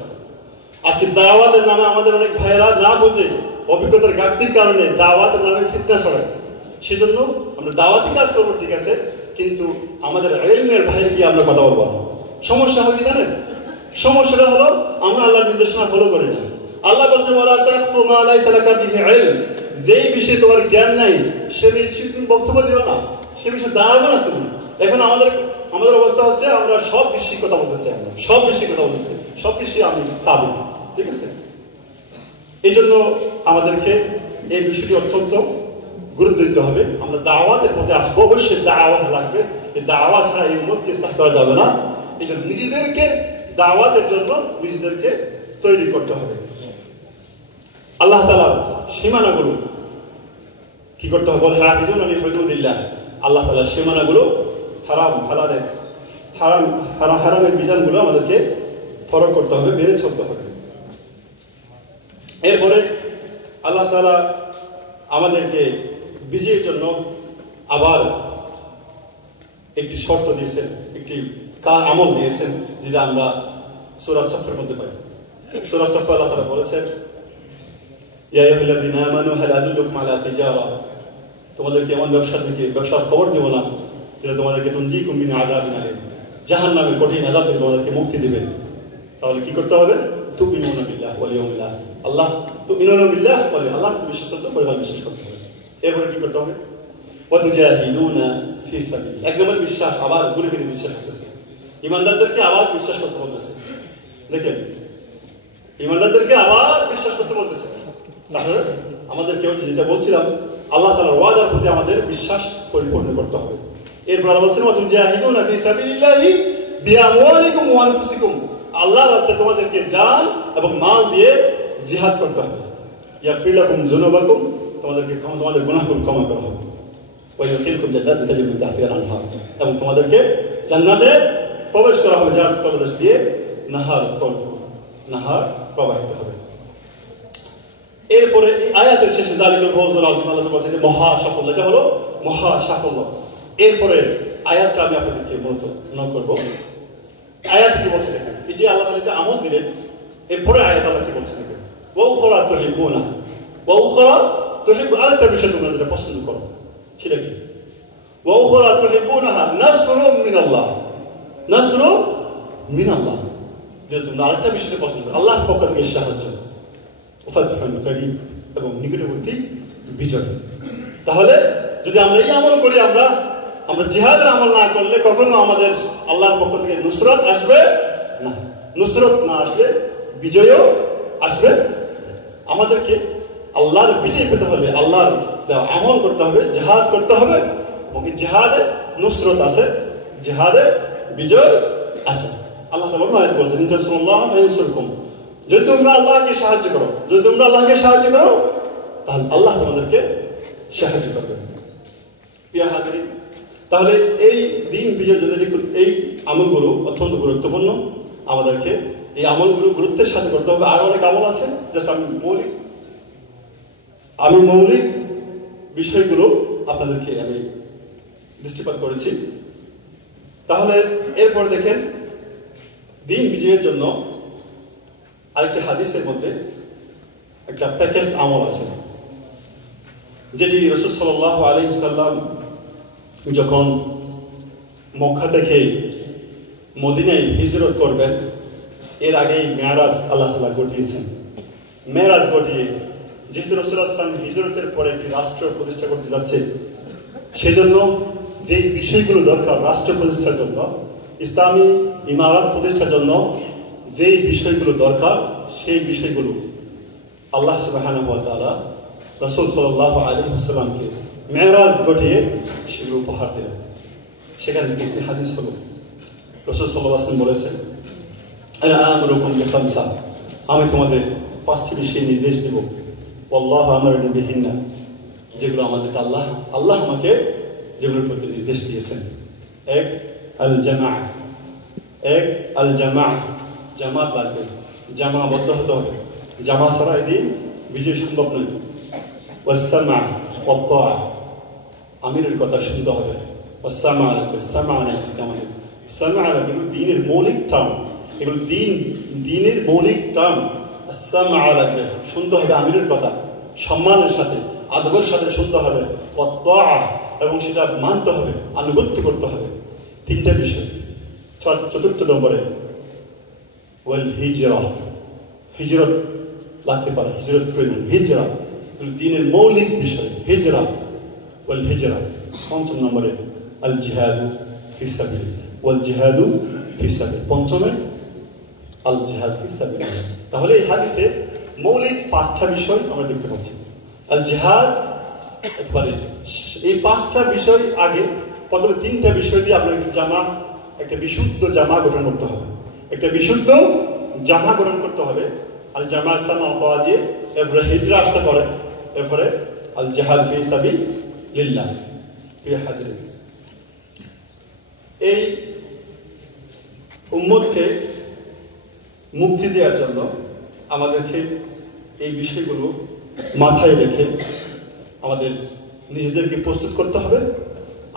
আজকে দাওয়াতের নামে আমাদের অনেক ভাইয়েরা না বুঝে, অভিজ্ঞতার ঘাটতির কারণে দাওয়াতের নামে ফিতনা ছড়ায়। সেজন্য আমরা দাওয়াতি কাজ করবো, ঠিক আছে, কিন্তু আমাদের ইলমের বাইরে গিয়ে আমরা কথা বলবো না। সমস্যা হবে কি জানেন? সমস্যাটা হলো আমরা আল্লাহর নির্দেশনা ফলো করি না। আল্লাহ বলছেন ওয়ালা তাকফু মা লাইসা লাকা বিহি ইলম, যেই বিষয়ে তোমার জ্ঞান নাই সে বিষয়ে তুমি বক্তব্য দিবে না, সে বিষয়ে দাঁড়াবে না তুমি। এখন আমাদের অবস্থা হচ্ছে আমরা সব বিষয়ে কথা বলতেছি, সব বিষয়ে আমি কাবু, ঠিক আছে। এই জন্য আমাদেরকে এই বিষয়টি অত্যন্ত গুরুত্ব দিতে হবে। আমরা দাওয়াতের পথে আসবো, অবশ্যই দাওয়া লাগবে। এই দাওয়া ছাড়া এই উম্মতকে ইসলাহ করা যাবে না। এই জন্য নিজেদেরকে দাওয়াতের জন্য নিজেদেরকে তৈরি করতে হবে। আল্লাহ তাআলার সীমানাগুলো কি করতে হবে? বলে হাফিজুন আলী হুদুদিল্লাহ। আল্লাহ তাআলার সীমানাগুলো, হারামের বিধানগুলো আমাদেরকে ফলো করতে হবে, মেনে চলতে হবে। এরপরে আল্লাহ তাআলা আমাদেরকে বিজয়ের জন্য আবার একটি শর্ত দিয়েছেন, একটি আমল দিয়েছেন, যেটা আমরা সূরা সফের মধ্যে পাই। সূরা সফ আল্লাহ তাআলা বলেছেন ইয়া আইয়ুহাল্লাযীনা আমানু হাল আদুল্লুকুম আলা তিজারা, তোমাদেরকে এমন ব্যবসার খবর দেব না যেটা তোমাদেরকে তুনজিকুম মিন আযাবিন আলীম, জাহান্নামের কঠিন আযাব থেকে তোমাদেরকে মুক্তি দিবে। তাহলে কি করতে হবে? তুমিনুনা বিল্লাহ ওয়াল ইয়াউমিল আখির, তুমিনুনা বিল্লাহ ওয়াল আল্লাহকে বিশ্বাস করতে হবে, বিশ্বাস করতে হবে। এরপরে কি করতে হবে? ওয়া তুজাহিদুনা ফি সাবিল। এক নম্বর বিশ্বাস, আবার ঘুরে ফিরে বিশ্বাস করতেছে। ইমানদারদেরকে আবার বিশ্বাস করতে বলতেছে। দেখেন, ইমানদারদেরকে আবার বিশ্বাস করতে বলতেছে। তাহলে আমাদেরকে যেটা বলছিলাম, আল্লাহ তাআলার ওয়াদার প্রতি আমাদের বিশ্বাস পরিপূর্ণ করতে হবে। এরপর আল্লাহ বলছেন ওয়া তুজাহিদুনা ফি সাবিলিল্লাহি বিআমওয়ালিকুম ওয়া আনফুসিকুম, আল্লাহর রাস্তায় তোমাদেরকে জান এবং মাল দিয়ে জিহাদ করতে হবে। ইয়াগফির লাকুম যুনুবাকুম, তোমাদের গুনাহগুলো ক্ষমা করা হবে। ওয়া ইউদখিলকুম জান্নাতিন তাজরি মিন তাহতিহাল আনহার, এবং তোমাদেরকে জান্নাতে প্রবেশ করা হবে যার তলদেশ দিয়ে নাহার প্রবাহিত হবে। এরপরে এই আয়াতের শেষে জালিকুল ফawজুল আযীম, আল্লাহ বলেছেন যে মহা সাফল্য, এটা হলো মহা সাফল্য। এরপরে আয়াতটা আমি আপনাদেরকে মনোযোগ করব। আয়াত কি বলছে দেখেন, এই যে আল্লাহ তাআলা একটা আমল দিলেন, এরপরে আয়াত আল্লাহ কি বলছেন দেখেন, ওয়া উখরা তুহিব্বুনা, ওয়া উখরা তুহিব্বুনা, আরেকটা বিষয় তোমরা যেটা পছন্দ করো সেটা কি, ওয়া উখরা তুহিব্বুনাহা নাসরুম মিনাল্লাহ, নাসরুম মিনাল্লাহ, যে তোমরা আরেকটা বিষয়টা পছন্দ করো, আল্লাহর পক্ষ থেকে সাহায্য, ফাতহুন কারীম, এবং নিকটবর্তী বিজয়। তাহলে যদি আমরা এই আমল করি, আমরা জিহাদের আমল না করলে কখনো আমাদের আল্লাহর পক্ষ থেকে নুসরত আসবে না। নুসরত না আসলে বিজয়ও আসবে। আমাদেরকে আল্লাহর বিজয় পেতে হলে আল্লাহর দেওয়া আমল করতে হবে, জিহাদ করতে হবে, এবং এই জিহাদে নুসরত আছে, জিহাদে বিজয় আছে। আল্লাহ তাআলা আয়াত বলেছেন, ইন তানসুরুল্লাহ ইয়ানসুরকুম, যদি তোমরা আল্লাহকে সাহায্য করো, যদি তোমরা আল্লাহকে সাহায্য করো তাহলে আল্লাহ তোমাদেরকে সাহায্য করবে। প্রিয় হাজিরিন, তাহলে এই দিন বিজয়ের জন্য এই আমলগুলো অত্যন্ত গুরুত্বপূর্ণ। আমাদেরকে এই আমলগুলো গুরুত্বের সাথে করতে হবে। আর অনেক আমল আছে, জাস্ট আমি মৌলিক বিষয়গুলো আপনাদেরকে আমি দৃষ্টিপাত করেছি। তাহলে এরপর দেখেন, দিন বিজয়ের জন্য আরেকটি হাদিসের মধ্যে একটা প্যাকেজ আমল আছে, যেটি রাসূল সাল্লাল্লাহু আলাইহি ওয়াসাল্লাম যখন মক্কা থেকে মদিনায় হিজরত করবেন, এর আগেই মেরাজ আল্লাহ তাআলা ঘটিয়েছেন। মেরাজ ঘটিয়ে যেহেতু রাসূলুল্লাহ সাল্লাল্লাহু আলাইহি ওয়াসাল্লাম হিজরতের পরে একটি রাষ্ট্র প্রতিষ্ঠা করতে যাচ্ছে, সেজন্য যেই বিষয়গুলো দরকার রাষ্ট্র প্রতিষ্ঠার জন্য, ইসলামী ইমারত প্রতিষ্ঠার জন্য যেই বিষয়গুলো দরকার, সেই বিষয়গুলো আল্লাহ সুবহানাহু ওয়া তাআলা রাসূল সাল্লাল্লাহু আলাইহি ওয়াসাল্লামকে মেরাজ ঘটিয়ে সেগুলো উপহার দিলেন। সেখানে একটি হাদিস হলো, রাসূল সাল্লাল্লাহু আলাইহি ওয়াসাল্লাম বলেছেন, আনা আমরুকুম বিখামসা, আমি তোমাদের 5টি বিষয় নির্দেশ দেব, আল্লাহু আমারনি বিহিন্না, যেগুলো আমাদেরকে আল্লাহ আমাকে যেগুলোর প্রতি নির্দেশ দিয়েছেন। এক আল জামা, জামাত লাগবে, জামাবদ্ধ হতে হবে, জামা ছাড়া এদিন বিজয় সম্ভব নয়। ওয়াসসামা ওয়াত তাআ, আমিরের কথা শুনতে হবে। ওয়াসসামা লাগবে, সামা লাগবে, দ্বীনের মৌলিক টার্ম, এগুলো দ্বীনের মৌলিক টার্ম। সামা লাগবে, শুনতে হবে আমিরের কথা, সম্মানের সাথে আদবের সাথে শুনতে হবে। ওয়াত তাআ, এবং সেটা মানতে হবে, আনুগত্য করতে হবে। 3টা বিষয়। 4th নম্বরে ওয়াল হিজরা, হিজরত লাগতে পারে, হিজরত প্রয়োজন। হিজরা দ্বীনের মৌলিক বিষয়, হিজরা ওয়াল হিজরা। 5ম নম্বরে আল জিহাদু ফি সাবিলিল্লাহ, ওয়াল জিহাদু ফি সাবিলিল্লাহ। 5মে আল জিহাদ ফি সাবিলিল্লাহ। তাহলে এই হাদিসে মৌলিক 5টা বিষয় আমরা দেখতে পাচ্ছি। আল জিহাদ একেবারে এই 5টা বিষয় আগে, প্রথমে 3টা বিষয় দিয়ে আপনার একটা বিশুদ্ধ জামা গঠন করতে হবে, একটা বিশুদ্ধ জামা গঠন করতে হবে। আল জামা সামা তাওয়া দিয়ে এরপরে হিজরা আসতে পারে, এরপরে আল জিহাদ ফি সাবিলিল্লাহ। প্রিয় হাজিরিন, এই উম্মতকে মুক্তি দেওয়ার জন্য আমাদেরকে এই বিষয়গুলো মাথায় রেখে আমাদের নিজেদেরকে প্রস্তুত করতে হবে,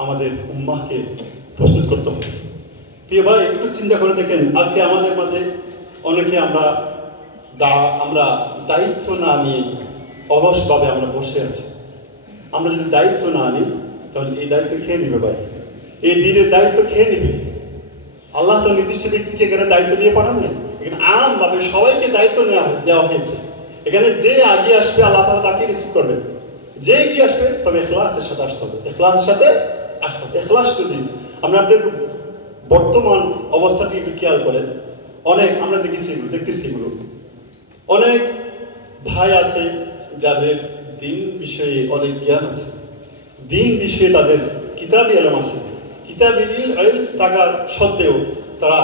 আমাদের উম্মাহকে প্রস্তুত করতে হবে। প্রিয় ভাই, একটু চিন্তা করে দেখেন, আজকে আমাদের মাঝে অনেকে আমরা দায়িত্ব না নিয়ে অলসভাবে আমরা বসে আছি। আমরা যদি দায়িত্ব না নিই তাহলে এই দায়িত্ব খেয়ে নিবে ভাই, এই দিনের দায়িত্ব খেয়ে নিবে। আল্লাহ তো নির্দিষ্ট ব্যক্তিকে এখানে দায়িত্ব দিয়ে পাঠান না, এখানে আমভাবে সবাইকে দায়িত্ব দেওয়া হয়েছে। এখানে যে আগে আসবে আল্লাহ তাআলা তাকে রিসিভ করবেন, যে এগিয়ে আসবে তবে ইখলাসের সাথে আসতে হবে, ইখলাসের সাথে আসতে হবে। ইখলাস যদি আমরা আপনার বর্তমান অবস্থাটি একটু খেয়াল করেন, আমরা দেখতেছি এগুলো অনেক ভাই আছে যাদের দিন বিষয়ে অনেক জ্ঞান আছে, দিন বিষয়ে তাদের কিতাবি ইলম আছে, কিতাবি ইলম থাকার সত্ত্বেও তারা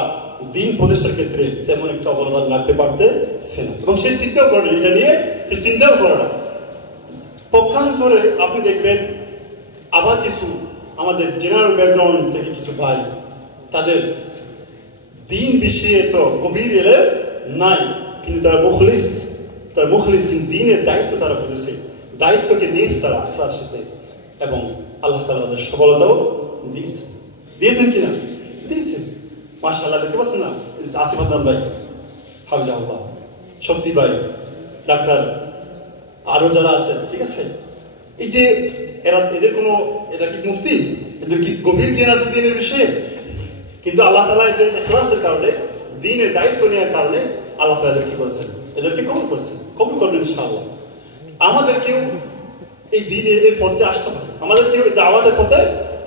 দিন প্রতিষ্ঠার ক্ষেত্রে তেমন একটা অবদান রাখতে পারতেছে না, এবং সে চিন্তাও করে না, এটা নিয়ে সে চিন্তাও করে না। পক্ষান্তরে আপনি দেখবেন আবার কিছু আমাদের জেনারেল ব্যাকগ্রাউন্ড থেকে কিছু ভাই, তাদের দিন বিষয়ে তো গভীর এলে নাই, কিন্তু তারা মুখলিস, কিন্তু দিনের দায়িত্ব তারা বুঝেছে, দায়িত্বকে নিয়েছে তারা আখলার সাথে, এবং আল্লাহ তাআলা তাদের সফলতাও দিয়েছেন কিনা? দিয়েছেন। মাশাআল্লাহ, দেখতে পাচ্ছেন না আসিফ আদনান ভাই, হাফিজাহুল্লাহ, শক্তি ভাই, ডাক্তার, আরো যারা আছেন, ঠিক আছে, এই যে এদের কোনো, এটা কি মুফতি, এদের কি গভীর জ্ঞান আছে দিনের বিষয়ে? কিন্তু আল্লাহ তাআলা এদের ইখলাসের কারণে, দিনের দায়িত্ব নেওয়ার কারণে আল্লাহ তাআলা এদের কি করেছেন? এদেরকে কবুল করেছেন, কবুল করবেন ইনশাআল্লাহ। আমাদেরকেও এই দিনের পথে আসতে হবে, আমাদেরকেও এই দাওয়াতের পথে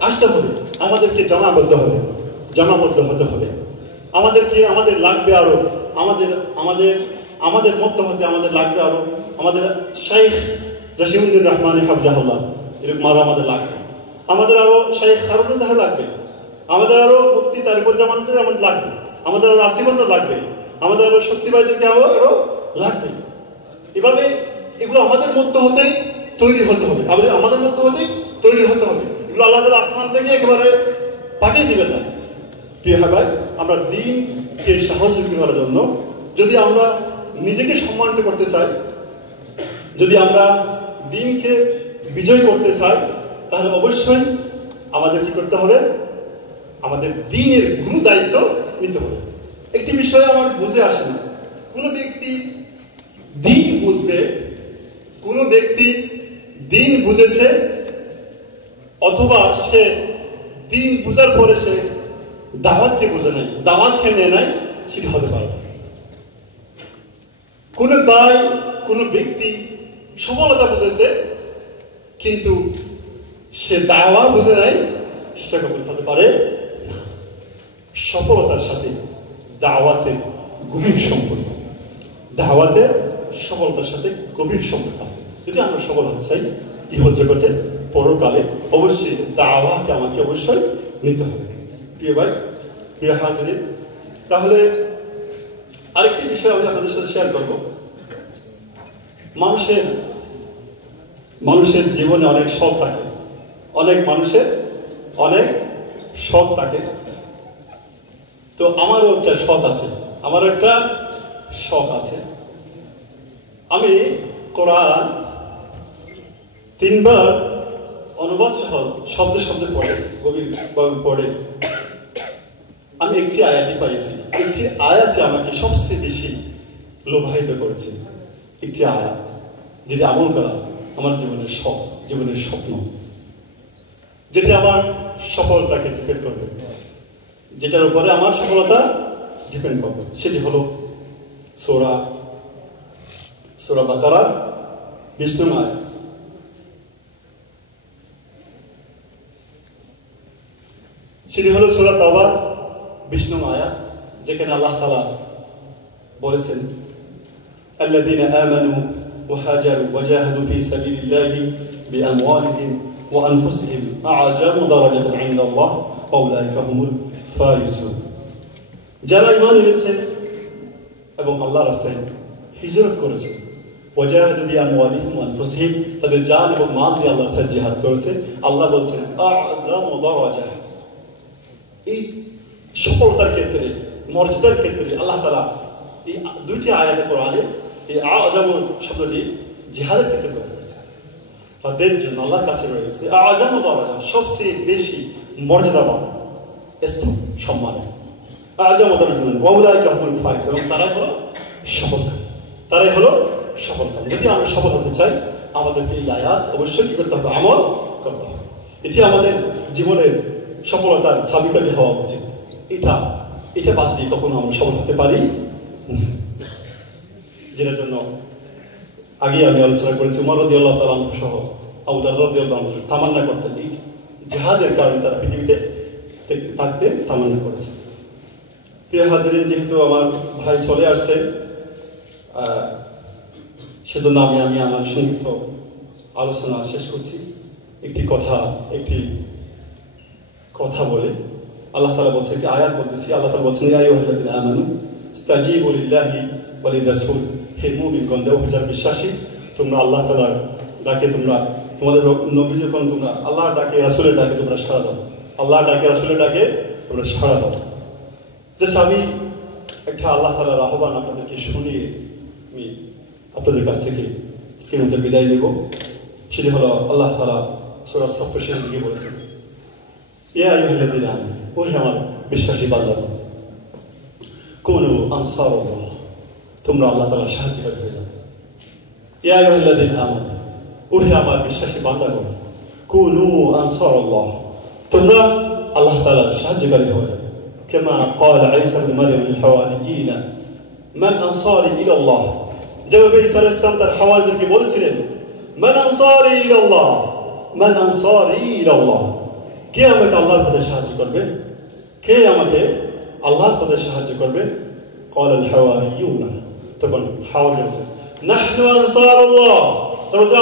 আসতে হবে, আমাদেরকে জমাবদ্ধ হতে হবে। আমাদের লাগবে আরো, আমাদের মধ্যে হতে আমাদের লাগবে আরো, আমাদের শাইখ জাসিমউদ্দিন রহমানী হাফিজাহুল্লাহ এরকম আরো আমাদের লাগবে, আমাদের আরো শাইখ হারুনুর তাহা লাগবে, আমাদের আরো মুফতি তারিকুজ্জামানদের আমাদের লাগবে, আমাদের আরো আসিফানদের লাগবে, আমাদের আরো শক্তিবাদীদেরকে আরো লাগবে। এভাবে এগুলো আমাদের মধ্যে হতেই তৈরি হতে হবে, আমাদের মধ্যে হতেই তৈরি হতে হবে। এগুলো আল্লাহ তাআলা আসমান থেকে একেবারে পাঠিয়ে দিবেন না। প্রিয় ভাই, আমরা দিনকে সহযোগিতা করার জন্য, যদি আমরা নিজেকে সম্মানিত করতে চাই, যদি আমরা দিনকে বিজয় করতে চাই, তাহলে অবশ্যই আমাদের কি করতে হবে? আমাদের দিনের গুরু দায়িত্ব নিতে হবে। একটি বিষয় আমার বুঝে আসে না, কোনো ব্যক্তি দিন বুঝবে, কোনো ব্যক্তি দিন বুঝেছে অথবা সে দিন বুঝার পরে সে দাওয়াতকে বুঝে নাই, দাওয়াতকে নেয় নাই, সেটি হতে পারে। কোনো ব্যক্তি সফলতা বুঝেছে কিন্তু সে দাওয়া বুঝে নাই, সেটা কবুল হতে পারে না। সফলতার সাথে দাওয়াতের গভীর সম্পর্ক, সফলতার সাথে গভীর সম্পর্ক আছে। যদি আমরা সফল হতে চাই ইহল জগতে পরকালে, অবশ্যই দাওয়াকে আমাকে অবশ্যই নিতে হবে। প্রিয় ভাই, প্রিয় হাজিরিন, তাহলে আরেকটি বিষয় আমি আপনাদের সাথে শেয়ার করব। মানুষের জীবনে অনেক শখ থাকে, অনেক মানুষের অনেক শখ থাকে। তো আমারও একটা শখ আছে, আমি কোরআন 3 বার অনুবাদ সহ শব্দে পড়ে আমি একটি আয়াতই পাইছি, একটি আয়াতে আমাকে সবচেয়ে বেশি লোভায়িত করেছে। একটি আয়াত যেটি আমল করা আমার জীবনের শখ, জীবনের স্বপ্ন, যেটি আমার সফলতাকে ডিপেন্ড করবে, যেটার উপরে আমার সফলতা ডিপেন্ড করবে, সেটি হলো সূরা বাকারার 20 নং আয়াত। সেটি হলো সূরা তাওবা 20 নং আয়াত, যেখানে আল্লাহ তাআলা বলেছেন, আল্লাযীনা আমানু ওয়া হাজারু ওয়া জাহাদু ফি সাবিলিল্লাহি বিআমওয়ালিহিম ওয়া আনফুসিহিম আ'জামু দারাজাতান 'ইনদাল্লাহ ওয়া উলাইকা হুমুল ফাইজুন। যারা ঈমান এনেছে এবং আল্লাহর রাস্তায় হিজরত করেছে, ওয়া জাহাদু বিআমওয়ালিহিম ওয়া আনফুসিহিম, তাদের জান এবং মাল দিয়ে আল্লাহর রাস্তায় জিহাদ করেছে, আল্লাহ বলছেন আ'জামু দারাজা। এই সফলতার ক্ষেত্রে, মর্যাদার ক্ষেত্রে আল্লাহ তাআলা এই দুইটি আয়াতে কোরআনে এই আ'জামু শব্দটি জিহাদের ক্ষেত্রে ব্যবহার করেছে। তাদের জন্য আল্লাহর কাছে রয়েছে আ'জামু দারাজা, সবচেয়ে বেশি মর্যাদাবান স্তর, সম্মানের। আ'জামু দারাজা ওয়া উলাইকা হুমুল ফাইজ, এবং তারাই হলো সফলকাম। যদি আমরা সফল হতে চাই, আমাদেরকে এই আয়াত অবশ্যই কি করতে হবে? আমল করতে হবে। এটি আমাদের জীবনের সফলতার চাবিকাঠি হওয়া উচিত। এটা বাদ দিয়ে কখনো আমরা সফল হতে পারি না। যেটার জন্য আগে আমি আলোচনা করেছি, উমর রাদিয়াল্লাহু তাআলা আনহু সহ আবু দারদা রাদিয়াল্লাহু আনহু তামান্না করতেন, এই জিহাদের কারণে তারা পৃথিবীতে থাকতে তামান্না করেছে। প্রিয় হাজিরিন, যেহেতু আমার ভাই চলে আসছে, সেজন্য আমি আমার সংক্ষিপ্ত আলোচনা শেষ করছি। একটি কথা বলে আল্লাহ তাআলা বলছেন, যে আয়াত বলতেছি, আল্লাহ তাআলা বলছেন, ইয়া আইয়ুহাল্লাযীনা আমানু ইস্তাজিবু লিল্লাহি ওয়া লির-রাসূল, হে মুমিনগণ, যারা বিশ্বাসী, তোমরা আল্লাহ তাআলার ডাকে তোমরা তোমাদের নবী যখন তোমরা আল্লাহর ডাকে রাসূলের ডাকে তোমরা সাড়া দাও, আল্লাহর ডাকে রাসূলের ডাকে তোমরা সাড়া দাও। যে আমি একটা আল্লাহ তাআলার আহ্বান আপনাদেরকে শুনিয়ে আমি আপনাদের কাছ থেকে আজকের মধ্যে বিদায় নেব। সেটি হলো আল্লাহ তাআলা সূরা সাফের শেষের দিকে বলেছেন, ইয়া আইয়ুহাল্লাযীনা আমানু, ওহে আমার বিশ্বাসী বান্দাগণ, কুনু আনসারাল্লাহ, তোমরা আল্লাহ তাআলার সাহায্যকারী হয়ে যাও। ইয়া আইয়ুহাল্লাযীনা আমানু, ওহে আমার বিশ্বাসী বান্দাগণ, কুনু আনসারাল্লাহ, তোমরা আল্লাহ তাআলার সাহায্যকারী হয়ে যাও। কামা ক্বালা ঈসা ইবনে মারইয়াম লিল হাওয়ারিয়িনা মান আনসারি ইলাল্লাহ, যেভাবে ঈসা আলাইহিস সালাম তার হাওয়ারিদেরকে বলেছিলেন, মান আনসারি ইলাল্লাহ, মান আনসারি ইলাল্লাহ, কে আমাকে আল্লাহর পথে সাহায্য করবে, কে আমাকে আল্লাহর পথে সাহায্য করবে? ক্বালা আল হাওয়ারিয়ুনা, তখন হাওয়ারিরা বলছেন, নাহনু আনসারুল্লাহ,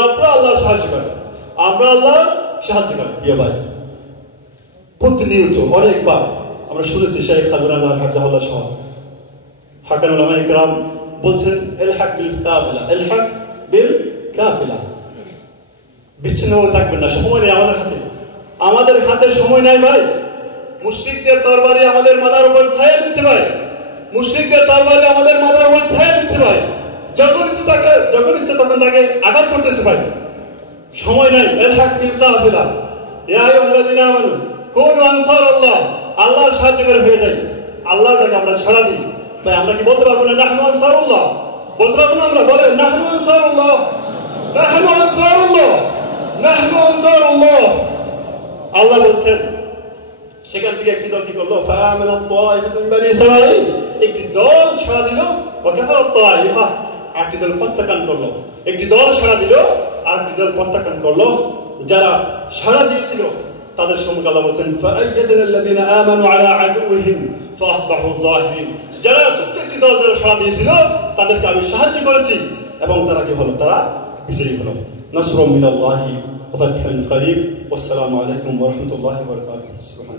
আমরা আল্লাহর সাহায্যকারী, আমরা আল্লাহর সাহায্যকারী। প্রিয় ভাই, প্রতিনিয়ত অনেকবার আমরা শুনেছি শেখ খাজুরাল্লাহ হাফিজাহুল্লাহ সহ হাকান উলামায়ে কেরাম বলছেন, ইলহাক বিল কাফিলা, ইলহাক বিল কাফিলা, বিচ্ছিন্ন হয়ে থাকবেন না, সময় নেই আমাদের হাতে সময় নাই ভাই। মুশরিকদের তরবারি আমাদের মাথার উপর ছায়া দিচ্ছে ভাই, মুশরিকদের তরবারি আমাদের মাথার উপর ছায়া দিচ্ছে ভাই, যখন ইচ্ছে তখন তাকে আঘাত করতেছে ভাই, সময় নাই। ইলহাক বিল কাফিলা, ইয়া আইয়ুহাল্লাযীনা আমানু কুনু আনসারাল্লাহ, আল্লাহর সাহায্যকারী হয়ে যাই, আল্লাহর ডাকে আমরা সাড়া দিই ভাই। আমরা কি বলতে পারবো না নাহনু আনসারুল্লাহ? বলতে পারবো না? আমরা বলেন নাহনু আনসারুল্লাহ, নাহনু আনসারুল্লাহ, নাহনু আনসারুল্লাহ। আল্লাহ বলছেন, সেখান থেকে একটি দল কি করলো, ফাআমানাত তায়ফাতুন মিন বানি ইসরাঈল, একটি দল সাড়া দিল, ওয়া কাফারাত তায়ফা, একটি দল প্রত্যাখ্যান করলো। একটি দল সাড়া দিল আর একটি দল প্রত্যাখ্যান করলো। যারা সাড়া দিয়েছিল তাদের সম্পর্কে আল্লাহ বলছেন, ফাআইয়াদনাল্লাযীনা আমানু আলা আদুওয়িহিম ফাআসবাহু যাহিরিন, যারা ছোট্ট একটি দল যারা সাড়া দিয়েছিল তাদেরকে আমি সাহায্য করেছি এবং তারা কি হলো, তারা বিজয়ী হলো। নাসরুম মিনাল্লাহি ওয়া ফাতহুন করিব। ওয়াসসালামু আলাইকুম ওয়া রাহমাতুল্লাহি ওয়া বারাকাতুহু।